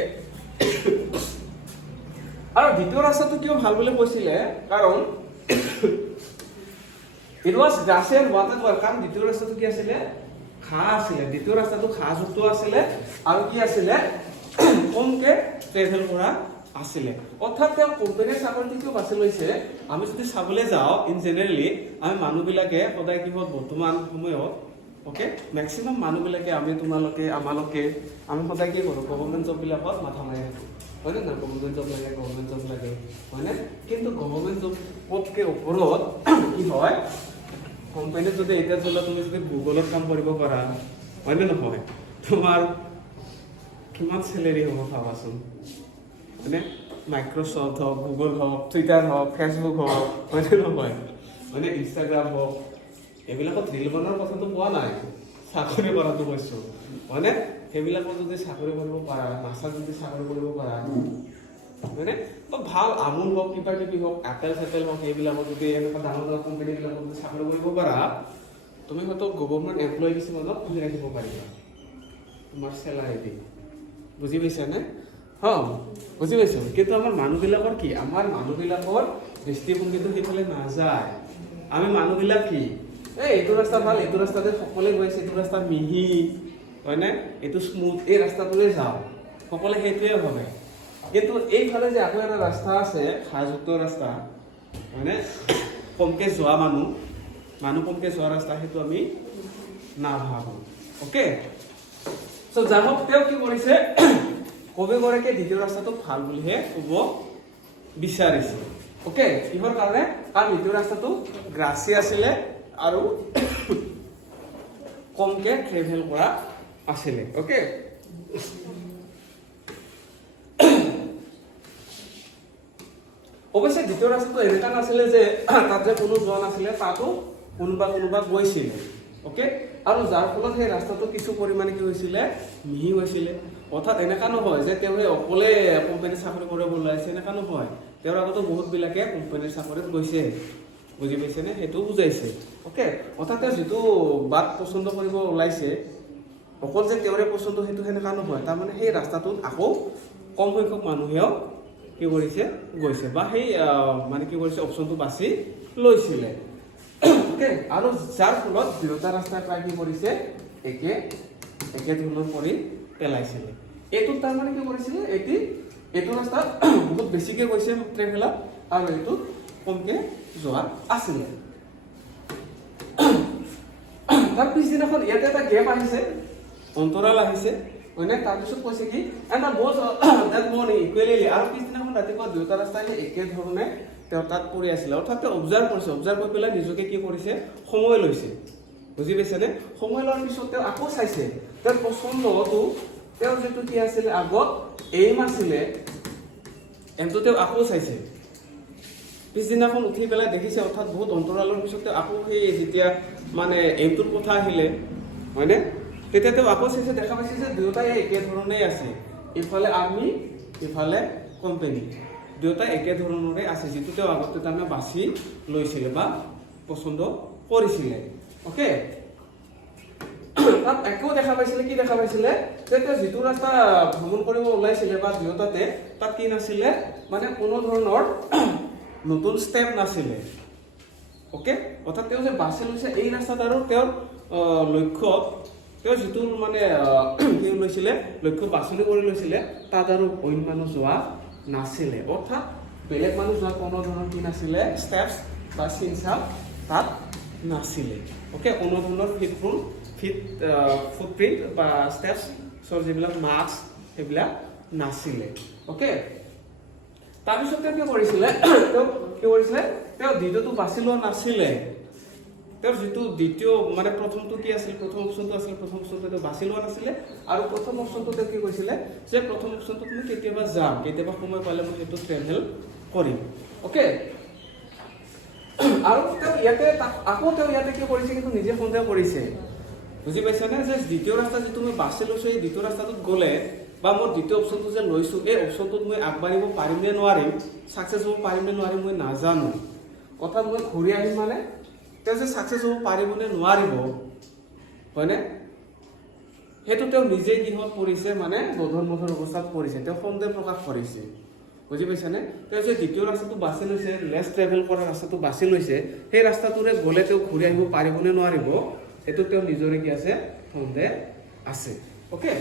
আৰু দ্বিতীয় ৰাস্তাটো কিয় ভাল বুলি কৈছিলে কাৰণ it was grassy and water কাৰণ দ্বিতীয় ৰাস্তাটো কি আছিলে ঘাঁহ আছিলে দ্বিতীয় ৰাস্তাটো ঘাঁহযুক্ত আছিলে আৰু কি আছিলে কমকে ট্ৰেভেল কৰা আছিলে অৰ্থাৎ তেওঁ কোম্পানীৰ চাকৰিটো কিয় বাছি লৈছে আমি যদি চাবলৈ যাওঁ ইন জেনেৰেলি আমি মানুহবিলাকে সদায় কিহত বৰ্তমান সময়ত ওকে মেক্সিমাম মানুহবিলাকে আমি তোমালোকে আমালোকে আমি সদায় কি কৰোঁ গভৰ্ণমেণ্ট জব বিলাকত মাথা মাৰি থাকোঁ হয় না গভৰ্ণমেণ্ট জব লাগে হয়নে কিন্তু গভৰ্ণমেণ্ট জব পদকে ওপৰত কি হয় কোম্পানীত যদি এতিয়া চলা তুমি যদি গুগলত কাম কৰিব পাৰা হয়নে নহয় তোমাৰ কিমান চেলেৰি হ'ব ভাবাচোন মানে মাইক্ৰ'ছফ্ট হওক গুগল হওক টুইটাৰ হওক ফেচবুক হওক হয়নে নহয় মানে ইনষ্টাগ্ৰাম হওক এইবিলাকত ৰিল বনোৱাৰ কথাটো কোৱা নাই চাকৰি কৰাটো কৈছোঁ হয়নে সেইবিলাকত যদি চাকৰি কৰিব পাৰা নাচাত যদি চাকৰি কৰিব পাৰা মানে ভাল আমুল হওক কিবা কিবি হওক এপেল চেপেল হওক এইবিলাকত যদি এনেকুৱা ডাঙৰ ডাঙৰ কোম্পানীবিলাকত যদি চাকৰি কৰিব পাৰা তুমি হয়তো গভৰ্ণমেণ্ট এমপ্লয়ী কিছুমানক পুহি ৰাখিব পাৰিবা তোমাৰ চেলাৰী দি বুজি পাইছানে বুজি পাইছো কিন্তু আমাৰ মানুহবিলাকৰ কি আমাৰ মানুহবিলাকৰ দৃষ্টিভংগীটো সেইফালে নাযায় আমি মানুহবিলাক কি এইটো ৰাস্তা ভাল এইটো ৰাস্তাতে সকলোৱে গৈছে এইটো ৰাস্তা মিহি হয়নে এইটো স্মুথ এই ৰাস্তাটোলৈ যাওঁ সকলোৱে সেইটোৱে ভাবে কিন্তু এইফালে যে আকৌ এটা ৰাস্তা আছে ঘাঁহযুক্ত ৰাস্তা হয়নে কমকে যোৱা মানুহ কমকে যোৱা ৰাস্তা সেইটো আমি নাভাবোঁ অ'কে চ' যাই হওক তেওঁ কি কৰিছে কবিগৰাকীয়ে দ্বিতীয় ৰাস্তাটো ভাল বুলিহে ক'ব বিচাৰিছে অ'কে কিহৰ কাৰণে কাৰণ দ্বিতীয় ৰাস্তাটো গ্ৰাছী আছিলে আৰু কমকে ট্ৰেভেল কৰা আছিলে অ'কে অৱশ্যে দ্বিতীয় ৰাস্তাটো এনেকুৱা নাছিলে যে তাত যে কোনো যোৱা নাছিলে তাতো কোনোবা গৈছিলে অ'কে আৰু যাৰ ফলত সেই ৰাস্তাটো কিছু পৰিমাণে কি হৈছিলে মিহি হৈছিলে অৰ্থাৎ এনেকুৱা নহয় যে তেওঁ অকলে কোম্পানীৰ চাকৰি কৰিব ওলাইছে এনেকুৱা নহয় তেওঁৰ আগতো বহুতবিলাকে কোম্পানীৰ চাকৰিত গৈছে বুজি পাইছেনে সেইটো বুজাইছে অ'কে অৰ্থাৎ তেওঁ যিটো বাট পচন্দ কৰিব ওলাইছে অকল যে তেওঁৰে পচন্দ সেইটো সেনেকুৱা নহয় তাৰমানে সেই ৰাস্তাটোত আকৌ কম সংখ্যক মানুহেও কি কৰিছে গৈছে বা সেই মানে কি কৰিছে অপশ্যনটো বাছি লৈছিলে অ'কে আৰু যাৰ ফলত দুয়োটা ৰাস্তাই প্ৰায় কি কৰিছে একে ধৰণৰ কৰি পেলাইছিলে এইটোত তাৰমানে কি কৰিছিলে এইটো ৰাস্তা বহুত বেছিকৈ গৈছে ট্ৰেভেলাৰ আৰু এইটোত কমকৈ যোৱা আছিলে তাৰ পিছদিনাখন ইয়াতে এটা গেপ আহিছে অন্তৰাল আহিছে হয়নে তাৰপিছত কৈছে কি and both that morning equally আৰু পিছদিনাখন ৰাতিপুৱা দুয়োটা ৰাস্তাই একে ধৰণে তেওঁ তাত পৰি আছিলে অৰ্থাৎ তেওঁ অবজাৰ্ভ কৰি পেলাই নিজকে কি কৰিছে সময় লৈছে বুজি পাইছেনে সময় লোৱাৰ পিছত তেওঁ আকৌ চাইছে তেওঁৰ পচন্দটো তেওঁৰ যিটো কি আছিলে আগত এইম আছিলে এমটো তেওঁ আকৌ চাইছে পিছদিনাখন উঠি পেলাই দেখিছে অৰ্থাৎ বহুত অন্তৰালৰ পিছত তেওঁ আকৌ সেই যেতিয়া মানে এইমটোৰ কথা আহিলে হয়নে তেতিয়া তেওঁ আকৌ চাইছে দেখা পাইছে যে দুয়োটাই একে ধৰণেই আছে ইফালে আৰ্মি ইফালে কোম্পানী দুয়োটাই একে ধৰণৰে আছে যিটো তেওঁ আগতে তাৰমানে বাছি লৈছিলে বা পচন্দ কৰিছিলে অ'কে তাত একো দেখা পাইছিলে কি দেখা পাইছিলে যে তেওঁ যিটো ৰাস্তা ভ্ৰমণ কৰিব ওলাইছিলে বা দুয়োটাতে তাত কি নাছিলে মানে কোনো ধৰণৰ নতুন ষ্টেপ নাছিলে অ'কে অৰ্থাৎ তেওঁ যে বাছি লৈছে এই ৰাস্তাত আৰু তেওঁৰ লক্ষ্যত তেওঁ যিটো মানে কি লৈছিলে লক্ষ্য বাছনি কৰি লৈছিলে তাত আৰু অইন মানুহ যোৱা নাছিলে অৰ্থাৎ বেলেগ মানুহ যোৱা কোনো ধৰণৰ কি নাছিলে ষ্টেপছ বা চিনচাপ তাত নাছিলে অ'কে কোনো ধৰণৰ ফুটপ্ৰিণ্ট বা ষ্টেপছৰ যিবিলাক মাৰ্কছ সেইবিলাক নাছিলে অ'কে তাৰপিছত তেওঁ কি কৰিছিলে তেওঁ দ্বিতীয়টো বাছি লোৱা নাছিলে তেওঁৰ যেটো দ্বিতীয় মানে প্ৰথমটো কি আছিল প্ৰথম অপচনটো আছিল প্ৰথম অপচনটো বাছি লোৱা নাছিলে আৰু প্ৰথম অপচনটো কি কৈছিলে যে প্ৰথম অপচনটো মই কেতিয়াবা যাম কেতিয়াবা সময় পালে মই সেইটো ট্ৰেভেল কৰিম ওকে আৰু তেওঁ ইয়াতে আকৌ তেওঁ ইয়াতে কি কৰিছে কিন্তু নিজে সন্দেহ কৰিছে বুজি পাইছা নে যে দ্বিতীয় ৰাস্তা যেটো মই বাছি লৈছো এই দ্বিতীয় ৰাস্তাটোত গলে বা মই দ্বিতীয় অপচনটো যে লৈছো এই অপচনটোত মই আগবাঢ়িব পাৰিম নে নোৱাৰিম সাকসেস হ'ব পাৰিম নে নোৱাৰিম মই নাজানো কথা মই ঘূৰি আহিম মানে তেওঁ যে সাকসেস হ'ব পাৰিব নে নোৱাৰিব হয়নে হেতু তেওঁ নিজে কিহত পৰিছে মানে গধৰ মধৰ অৱস্থাত পৰিছে তেওঁ সন্দেহ প্ৰকাশ কৰিছে বুজি পাইছা নে তেওঁ যে দ্বিতীয় ৰাস্তাটো বাছি লৈছে লেছ ট্ৰেভেল কৰা ৰাস্তাটো বাছি লৈছে সেই ৰাস্তাটোৰে গলে তেওঁ ঘূৰি আহিব পাৰিব নে নোৱাৰিব হেতু তেওঁ নিজৰে কি আছে সন্দেহ আছে ওকে